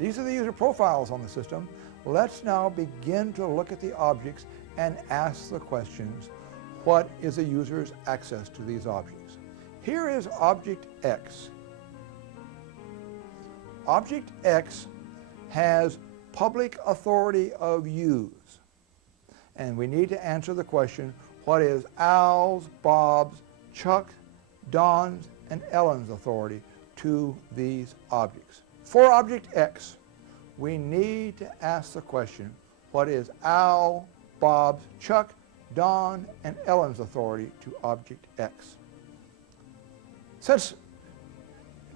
These are the user profiles on the system. Let's now begin to look at the objects and ask the questions, what is the user's access to these objects? Here is Object X. Object X has public authority of use. And we need to answer the question, what is Al's, Bob's, Chuck, Don's, and Ellen's authority to these objects? For Object X, we need to ask the question, what is Al, Bob's, Chuck, Don, and Ellen's authority to Object X?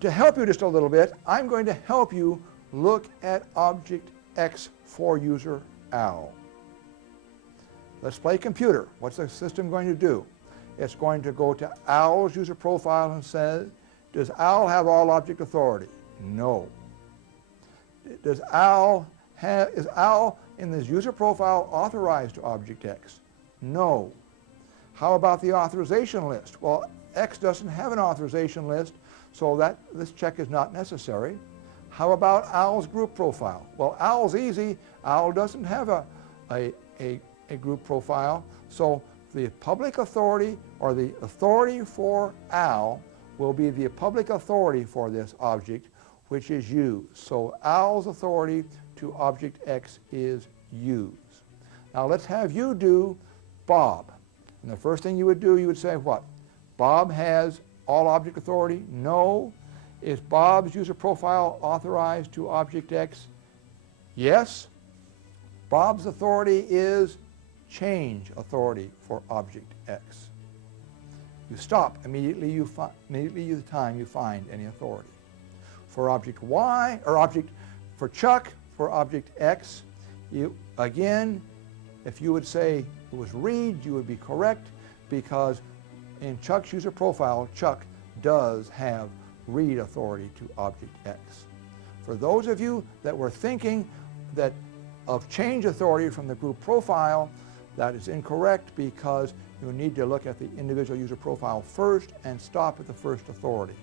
To help you just a little bit, I'm going to help you look at Object X for user Al. Let's play computer. What's the system going to do? It's going to go to Al's user profile and say, does Al have all object authority? No. Is Al in this user profile authorized to Object X? No. How about the authorization list? Well, X doesn't have an authorization list, so this check is not necessary. How about Al's group profile? Well, Al's easy. Al doesn't have a group profile, so the public authority, or the authority for Al, will be the public authority for this object, which is use. So Al's authority to Object X is use. Now let's have you do Bob. And the first thing you would do, you would say what? Bob has all object authority? No. Is Bob's user profile authorized to Object X? Yes. Bob's authority is change authority for Object X. You stop immediately the time you find any authority. For Object Y, or for Chuck, for Object X, again, if you would say it was read, you would be correct, because in Chuck's user profile, Chuck does have read authority to Object X. For those of you that were thinking of change authority from the group profile, that is incorrect, because you need to look at the individual user profile first and stop at the first authority.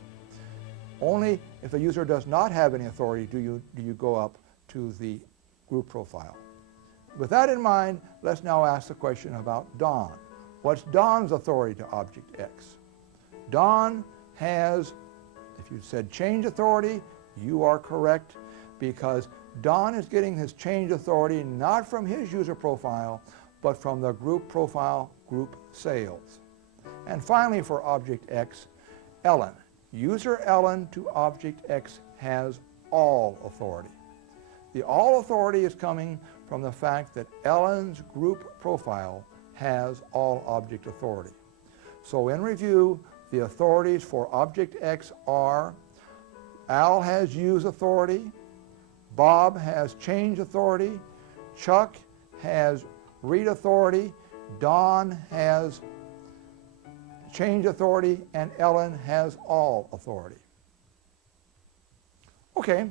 Only if a user does not have any authority do you go up to the group profile. With that in mind, let's now ask the question about Don. What's Don's authority to Object X? Don has, if you said change authority, you are correct, because Don is getting his change authority not from his user profile, but from the group profile, Group Sales. And finally, for Object X, Ellen. User Ellen to Object X has all authority. The all authority is coming from the fact that Ellen's group profile has all object authority. So in review, the authorities for Object X are: Al has use authority, Bob has change authority, Chuck has read authority, Don has change authority, and Ellen has all authority. Okay,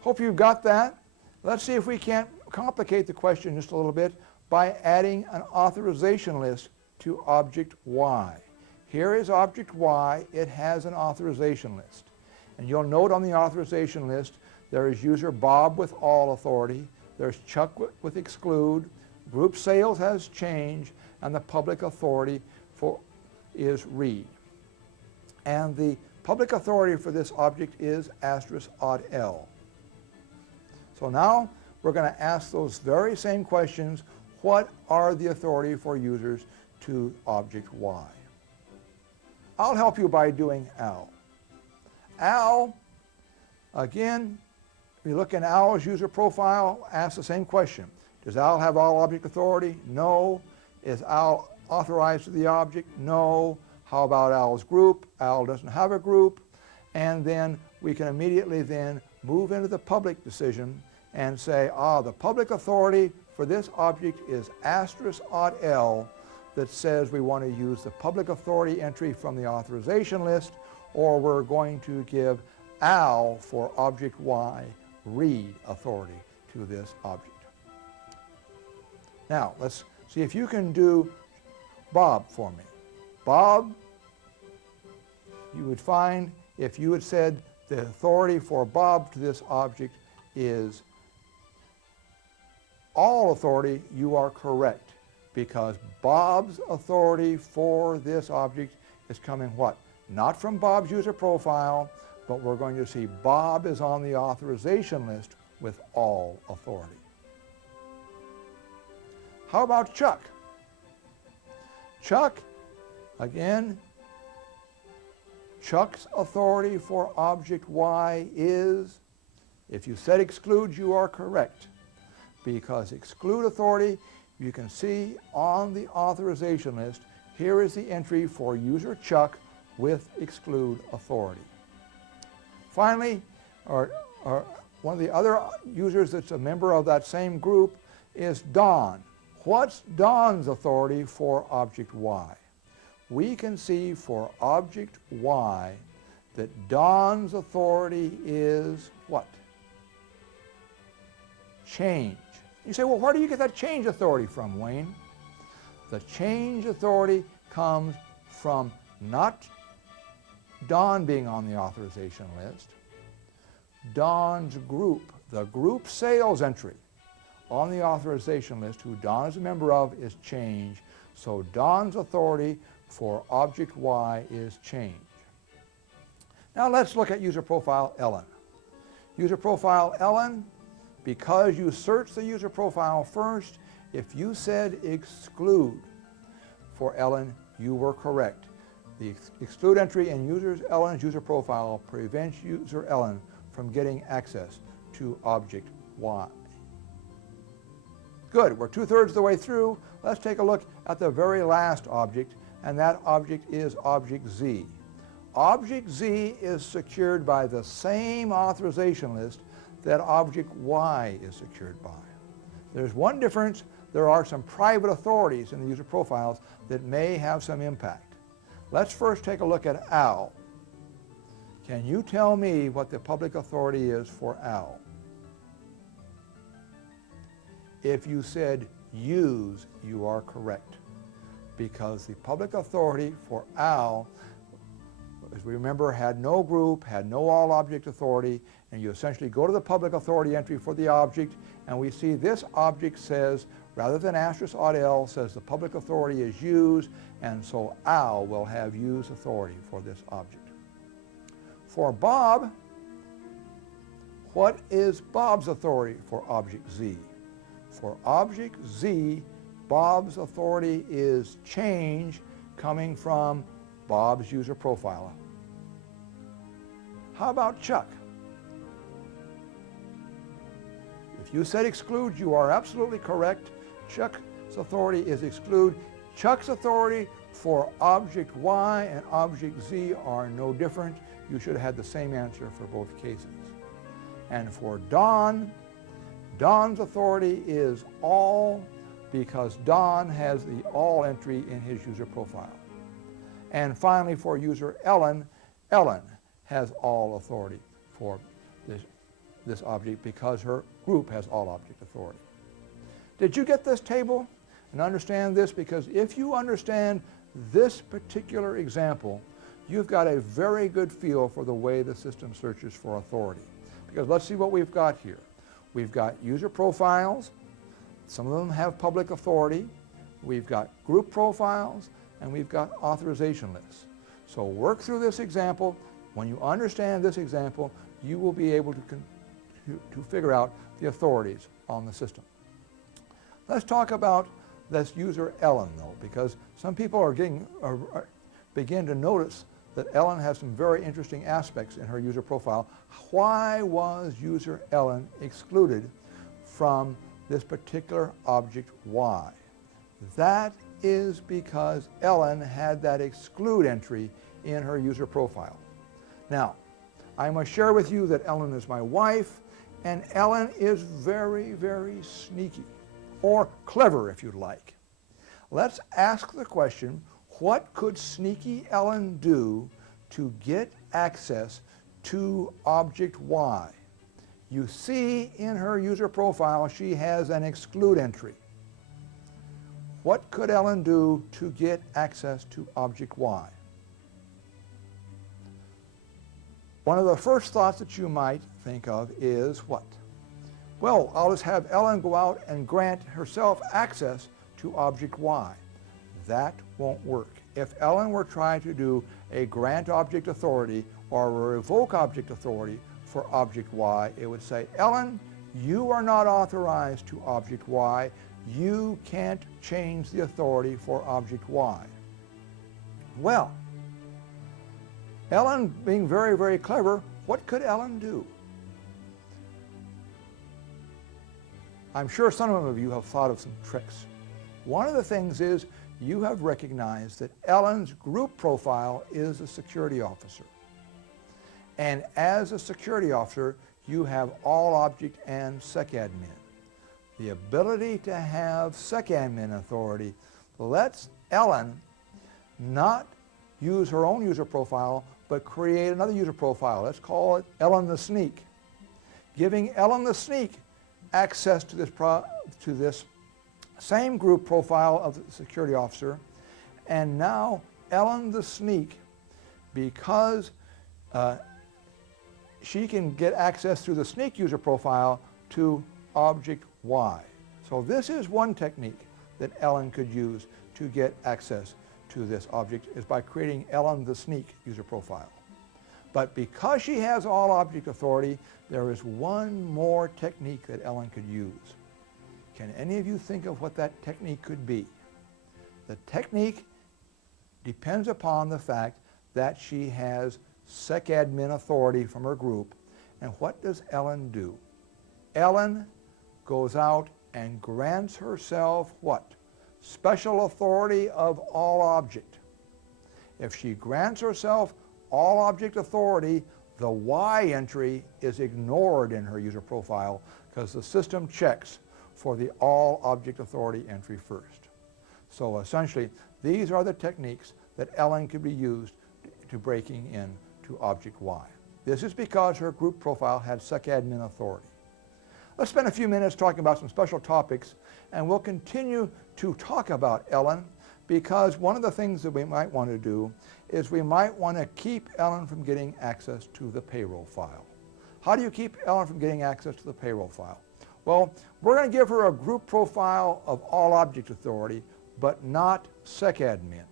hope you've got that. Let's see if we can't complicate the question just a little bit by adding an authorization list to object Y. Here is object Y. It has an authorization list. And you'll note on the authorization list there is user Bob with all authority, there's Chuck with exclude, group sales has change, and the public authority is read. And the public authority for this object is *AUTL. So now we're going to ask those very same questions. What are the authority for users to object Y? I'll help you by doing AL. AL, again, we look in AL's user profile, ask the same question. Does AL have all object authority? No. Is AL authorized to the object? No. How about AL's group? AL doesn't have a group. And then we can immediately then move into the public decision and say, the public authority for this object is *AUTL that says we want to use the public authority entry from the authorization list, or we're going to give AL for object Y read authority to this object. Now, let's see if you can do Bob for me. Bob, you would find if you had said the authority for Bob to this object is all authority, you are correct, because Bob's authority for this object is coming what? Not from Bob's user profile, but we're going to see Bob is on the authorization list with all authority. How about Chuck? Chuck, again, Chuck's authority for object Y is, if you said exclude, you are correct, because exclude authority, you can see on the authorization list, here is the entry for user Chuck with exclude authority. Finally, one of the other users that's a member of that same group is Don. What's Don's authority for object Y? We can see for object Y that Don's authority is what? Change. You say, well, where do you get that change authority from, Wayne? The change authority comes from not Don being on the authorization list, Don's group, the group sales entry on the authorization list, who Don is a member of, is change. So Don's authority for object Y is change. Now let's look at user profile Ellen. User profile Ellen, because you searched the user profile first, if you said exclude for Ellen, you were correct. The exclude entry in Ellen's user profile prevents user Ellen from getting access to object Y. Good, we're 2/3 of the way through. Let's take a look at the very last object, and that object is object Z. Object Z is secured by the same authorization list that object Y is secured by. There's one difference. There are some private authorities in the user profiles that may have some impact. Let's first take a look at AL. Can you tell me what the public authority is for AL? If you said use, you are correct, because the public authority for AL, as we remember, had no group, had no all object authority, and you essentially go to the public authority entry for the object, and we see this object says, rather than *AUTL, says the public authority is use, and so AL will have use authority for this object. For Bob, what is Bob's authority for object Z? For object Z, Bob's authority is change coming from Bob's user profile. How about Chuck? If you said exclude, you are absolutely correct. Chuck's authority is exclude. Chuck's authority for object Y and object Z are no different. You should have had the same answer for both cases. And for Don, Don's authority is all, because Don has the all entry in his user profile. And finally, for user Ellen, Ellen has all authority for this object because her group has all object authority. Did you get this table? And understand this, because if you understand this particular example, you've got a very good feel for the way the system searches for authority. Because let's see what we've got here. We've got user profiles. Some of them have public authority. We've got group profiles, and we've got authorization lists. So work through this example. When you understand this example, you will be able to figure out the authorities on the system. Let's talk about this user Ellen, though, because some people are begin to notice that Ellen has some very interesting aspects in her user profile. Why was user Ellen excluded from this particular object Y? That is because Ellen had that exclude entry in her user profile. Now, I must share with you that Ellen is my wife, and Ellen is very, very sneaky, or clever if you'd like. Let's ask the question, what could sneaky Ellen do to get access to object Y? You see in her user profile she has an exclude entry. What could Ellen do to get access to object Y? One of the first thoughts that you might think of is what? Well, I'll just have Ellen go out and grant herself access to object Y. That won't work. If Ellen were trying to do a grant object authority or a revoke object authority for object Y, it would say, Ellen, you are not authorized to object Y. You can't change the authority for object Y. Well, Ellen, being very, very clever, what could Ellen do? I'm sure some of you have thought of some tricks. One of the things is you have recognized that Ellen's group profile is a security officer. And as a security officer, you have all object and secadmin. The ability to have secadmin authority lets Ellen not use her own user profile, but create another user profile. Let's call it Ellen the Sneak. Giving Ellen the Sneak access to this same group profile of the security officer, and now Ellen the Sneak, because she can get access through the Sneak user profile to object Y. So this is one technique that Ellen could use to get access to this object, is by creating Ellen the Sneak user profile. But because she has all object authority, there is one more technique that Ellen could use. Can any of you think of what that technique could be? The technique depends upon the fact that she has secadmin authority from her group. And what does Ellen do? Ellen goes out and grants herself what? Special authority of all object. If she grants herself all object authority, the Y entry is ignored in her user profile because the system checks for the all object authority entry first. So essentially, these are the techniques that Ellen could be used to breaking in to object Y. This is because her group profile had secadmin authority. Let's spend a few minutes talking about some special topics, and we'll continue to talk about Ellen, because one of the things that we might want to do is we might want to keep Ellen from getting access to the payroll file. How do you keep Ellen from getting access to the payroll file? Well, we're going to give her a group profile of all object authority, but not secadmin.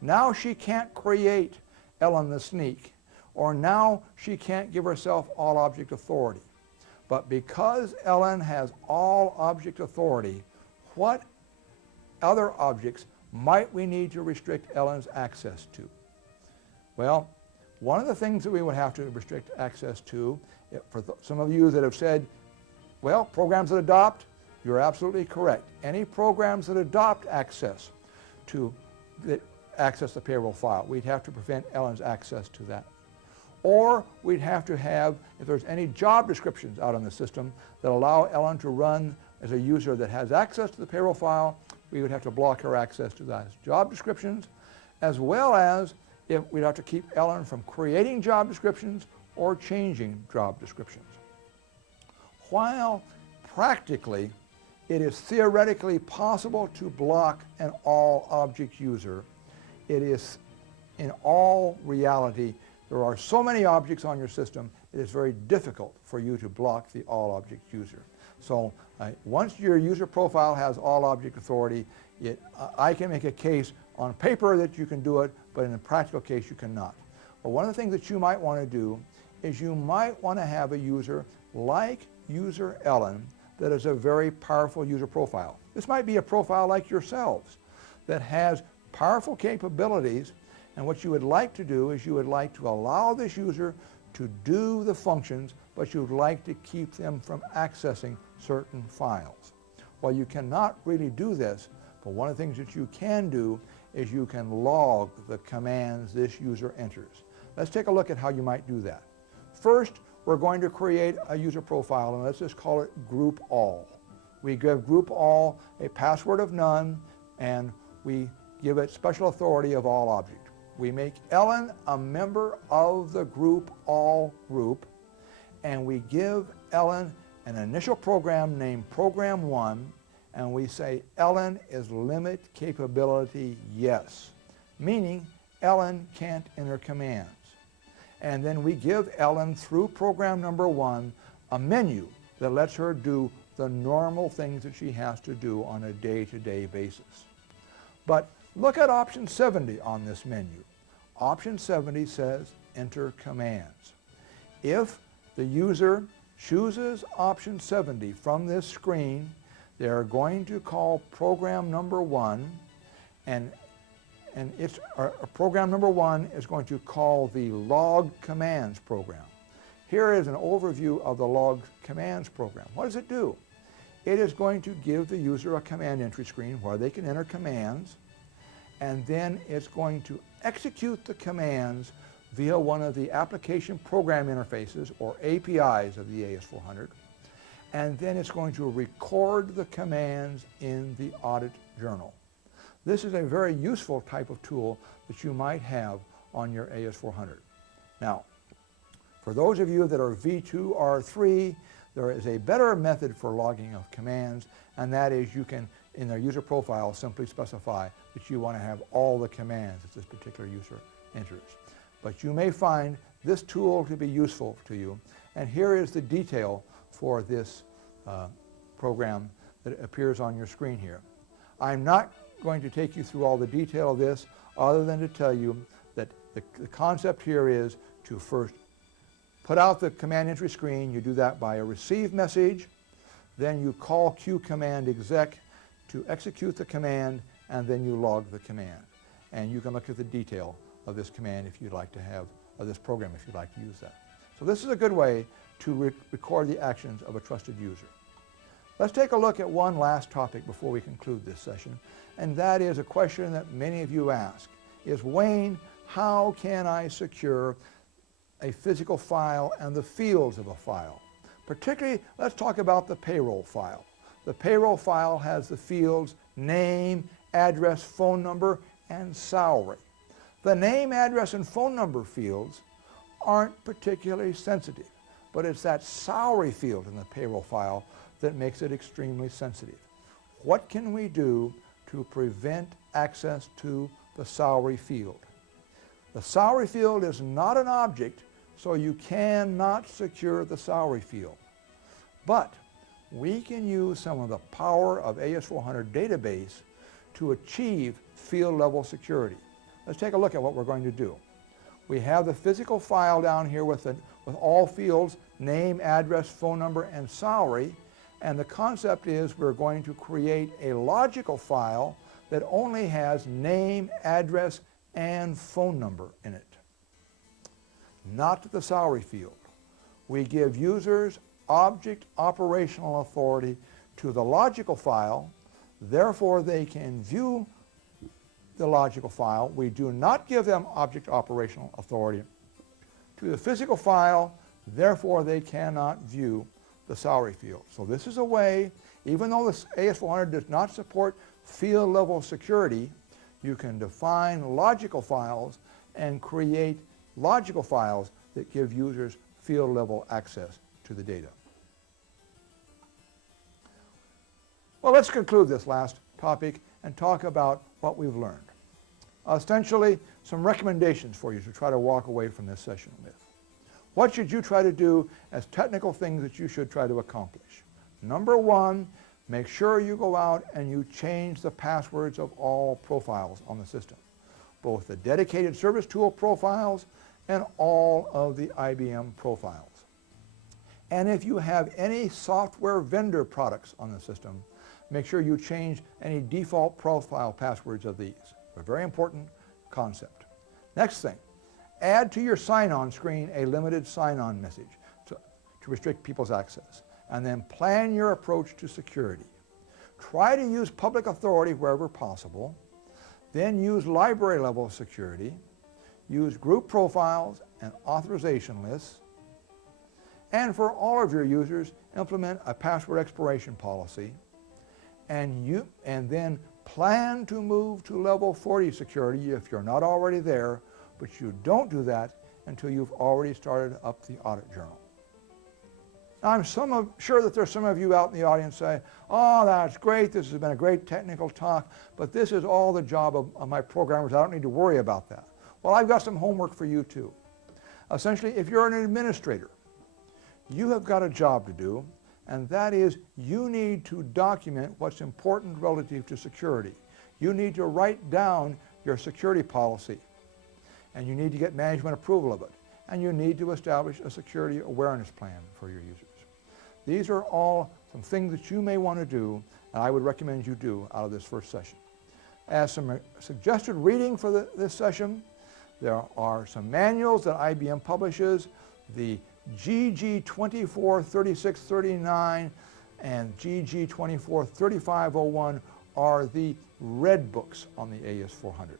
Now she can't create Ellen the Sneak, or now she can't give herself all object authority. But because Ellen has all object authority, what other objects might we need to restrict Ellen's access to? Well, one of the things that we would have to restrict access to, for some of you that have said, well, programs that adopt, you're absolutely correct. Any programs that adopt access to the payroll file, we'd have to prevent Ellen's access to that. Or we'd have to have, if there's any job descriptions out on the system that allow Ellen to run as a user that has access to the payroll file, we would have to block her access to those job descriptions, as well as if we'd have to keep Ellen from creating job descriptions or changing job descriptions. While practically it is theoretically possible to block an all-object user. It is, in all reality, there are so many objects on your system, it is very difficult for you to block the all-object user. So once your user profile has all-object authority, I can make a case on paper that you can do it, but in a practical case you cannot. Well, one of the things that you might want to do is you might want to have a user like user Ellen that is a very powerful user profile. This might be a profile like yourselves that has powerful capabilities, and what you would like to do is you would like to allow this user to do the functions, but you would like to keep them from accessing certain files. Well, you cannot really do this, but one of the things that you can do is you can log the commands this user enters. Let's take a look at how you might do that. First, we're going to create a user profile, and let's just call it group all. We give group all a password of none, and we give it special authority of all object. We make Ellen a member of the group all group, and we give Ellen an initial program named program 1, and we say Ellen is limit capability yes, meaning Ellen can't enter commands. And then we give Ellen, through program number 1, a menu that lets her do the normal things that she has to do on a day-to-day basis. But look at option 70 on this menu. Option 70 says enter commands. If the user chooses option 70 from this screen, they are going to call program number 1, and program number 1 is going to call the log commands program. Here is an overview of the log commands program. What does it do? It is going to give the user a command entry screen where they can enter commands, and then it's going to execute the commands via one of the application program interfaces, or APIs, of the AS400, and then it's going to record the commands in the audit journal. This is a very useful type of tool that you might have on your AS400. Now, for those of you that are V2 or 3, there is a better method for logging of commands, and that is you can, in the user profile, simply specify that you want to have all the commands that this particular user enters. But you may find this tool to be useful to you, and here is the detail for this program that appears on your screen here. I'm not going to take you through all the detail of this, other than to tell you that the concept here is to first put out the command entry screen. You do that by a receive message, then you call qcommand_exec to execute the command, and then you log the command. And you can look at the detail of this command if you'd like to have, of this program if you'd like to use that. So this is a good way to record the actions of a trusted user. Let's take a look at one last topic before we conclude this session, and that is a question that many of you ask, is, Wayne, how can I secure a physical file and the fields of a file? Particularly, let's talk about the payroll file. The payroll file has the fields name, address, phone number, and salary. The name, address, and phone number fields aren't particularly sensitive, but it's that salary field in the payroll file that makes it extremely sensitive. What can we do to prevent access to the salary field? The salary field is not an object, so you cannot secure the salary field. But we can use some of the power of AS400 database to achieve field level security. Let's take a look at what we're going to do. We have the physical file down here with all fields, name, address, phone number, and salary. And the concept is we're going to create a logical file that only has name, address, and phone number in it, not the salary field. We give users object operational authority to the logical file, therefore they can view the logical file. We do not give them object operational authority to the physical file, therefore they cannot view the salary field. So this is a way, even though this AS400 does not support field level security, you can define logical files and create logical files that give users field level access to the data. Well, let's conclude this last topic and talk about what we've learned. Essentially, some recommendations for you to try to walk away from this session with. What should you try to do as technical things that you should try to accomplish? Number one, make sure you go out and you change the passwords of all profiles on the system, both the dedicated service tool profiles and all of the IBM profiles. And if you have any software vendor products on the system, make sure you change any default profile passwords of these. A very important concept. Next thing, add to your sign-on screen a limited sign-on message to restrict people's access. And then plan your approach to security. Try to use public authority wherever possible. Then use library level security. Use group profiles and authorization lists. And for all of your users, implement a password expiration policy. And then plan to move to level 40 security if you're not already there, but you don't do that until you've already started up the audit journal. Now, I'm sure that there's some of you out in the audience say, oh, that's great, this has been a great technical talk, but this is all the job of my programmers, I don't need to worry about that. Well, I've got some homework for you too. Essentially, if you're an administrator, you have got a job to do, and that is you need to document what's important relative to security. You need to write down your security policy, and you need to get management approval of it, and you need to establish a security awareness plan for your users. These are all some things that you may want to do, and I would recommend you do out of this first session. As some suggested reading for this session, there are some manuals that IBM publishes. The GG 243639 and GG 243501 are the red books on the AS400.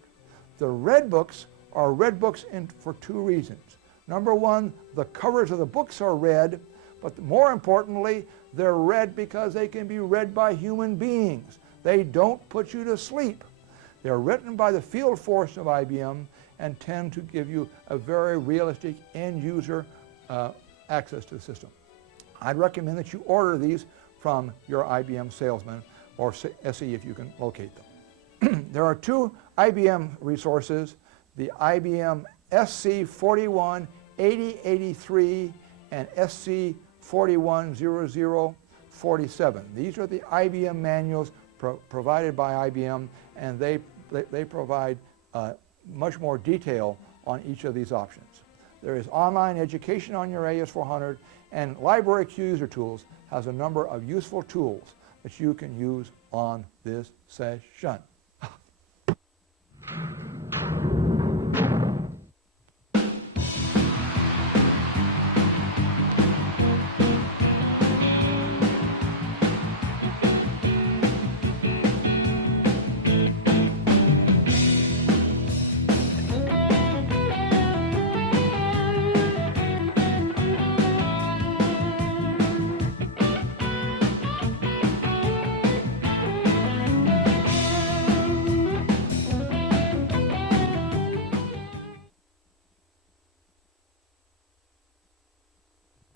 The red books are red books for two reasons. Number one, the covers of the books are red, but more importantly, they're red because they can be read by human beings. They don't put you to sleep. They're written by the field force of IBM and tend to give you a very realistic end-user access to the system. I'd recommend that you order these from your IBM salesman or SE if you can locate them. There are two IBM resources, the IBM SC41 8083 and SC410047. These are the IBM manuals provided by IBM, and they provide much more detail on each of these options. There is online education on your AS400, and Library Q User Tools has a number of useful tools that you can use on this session.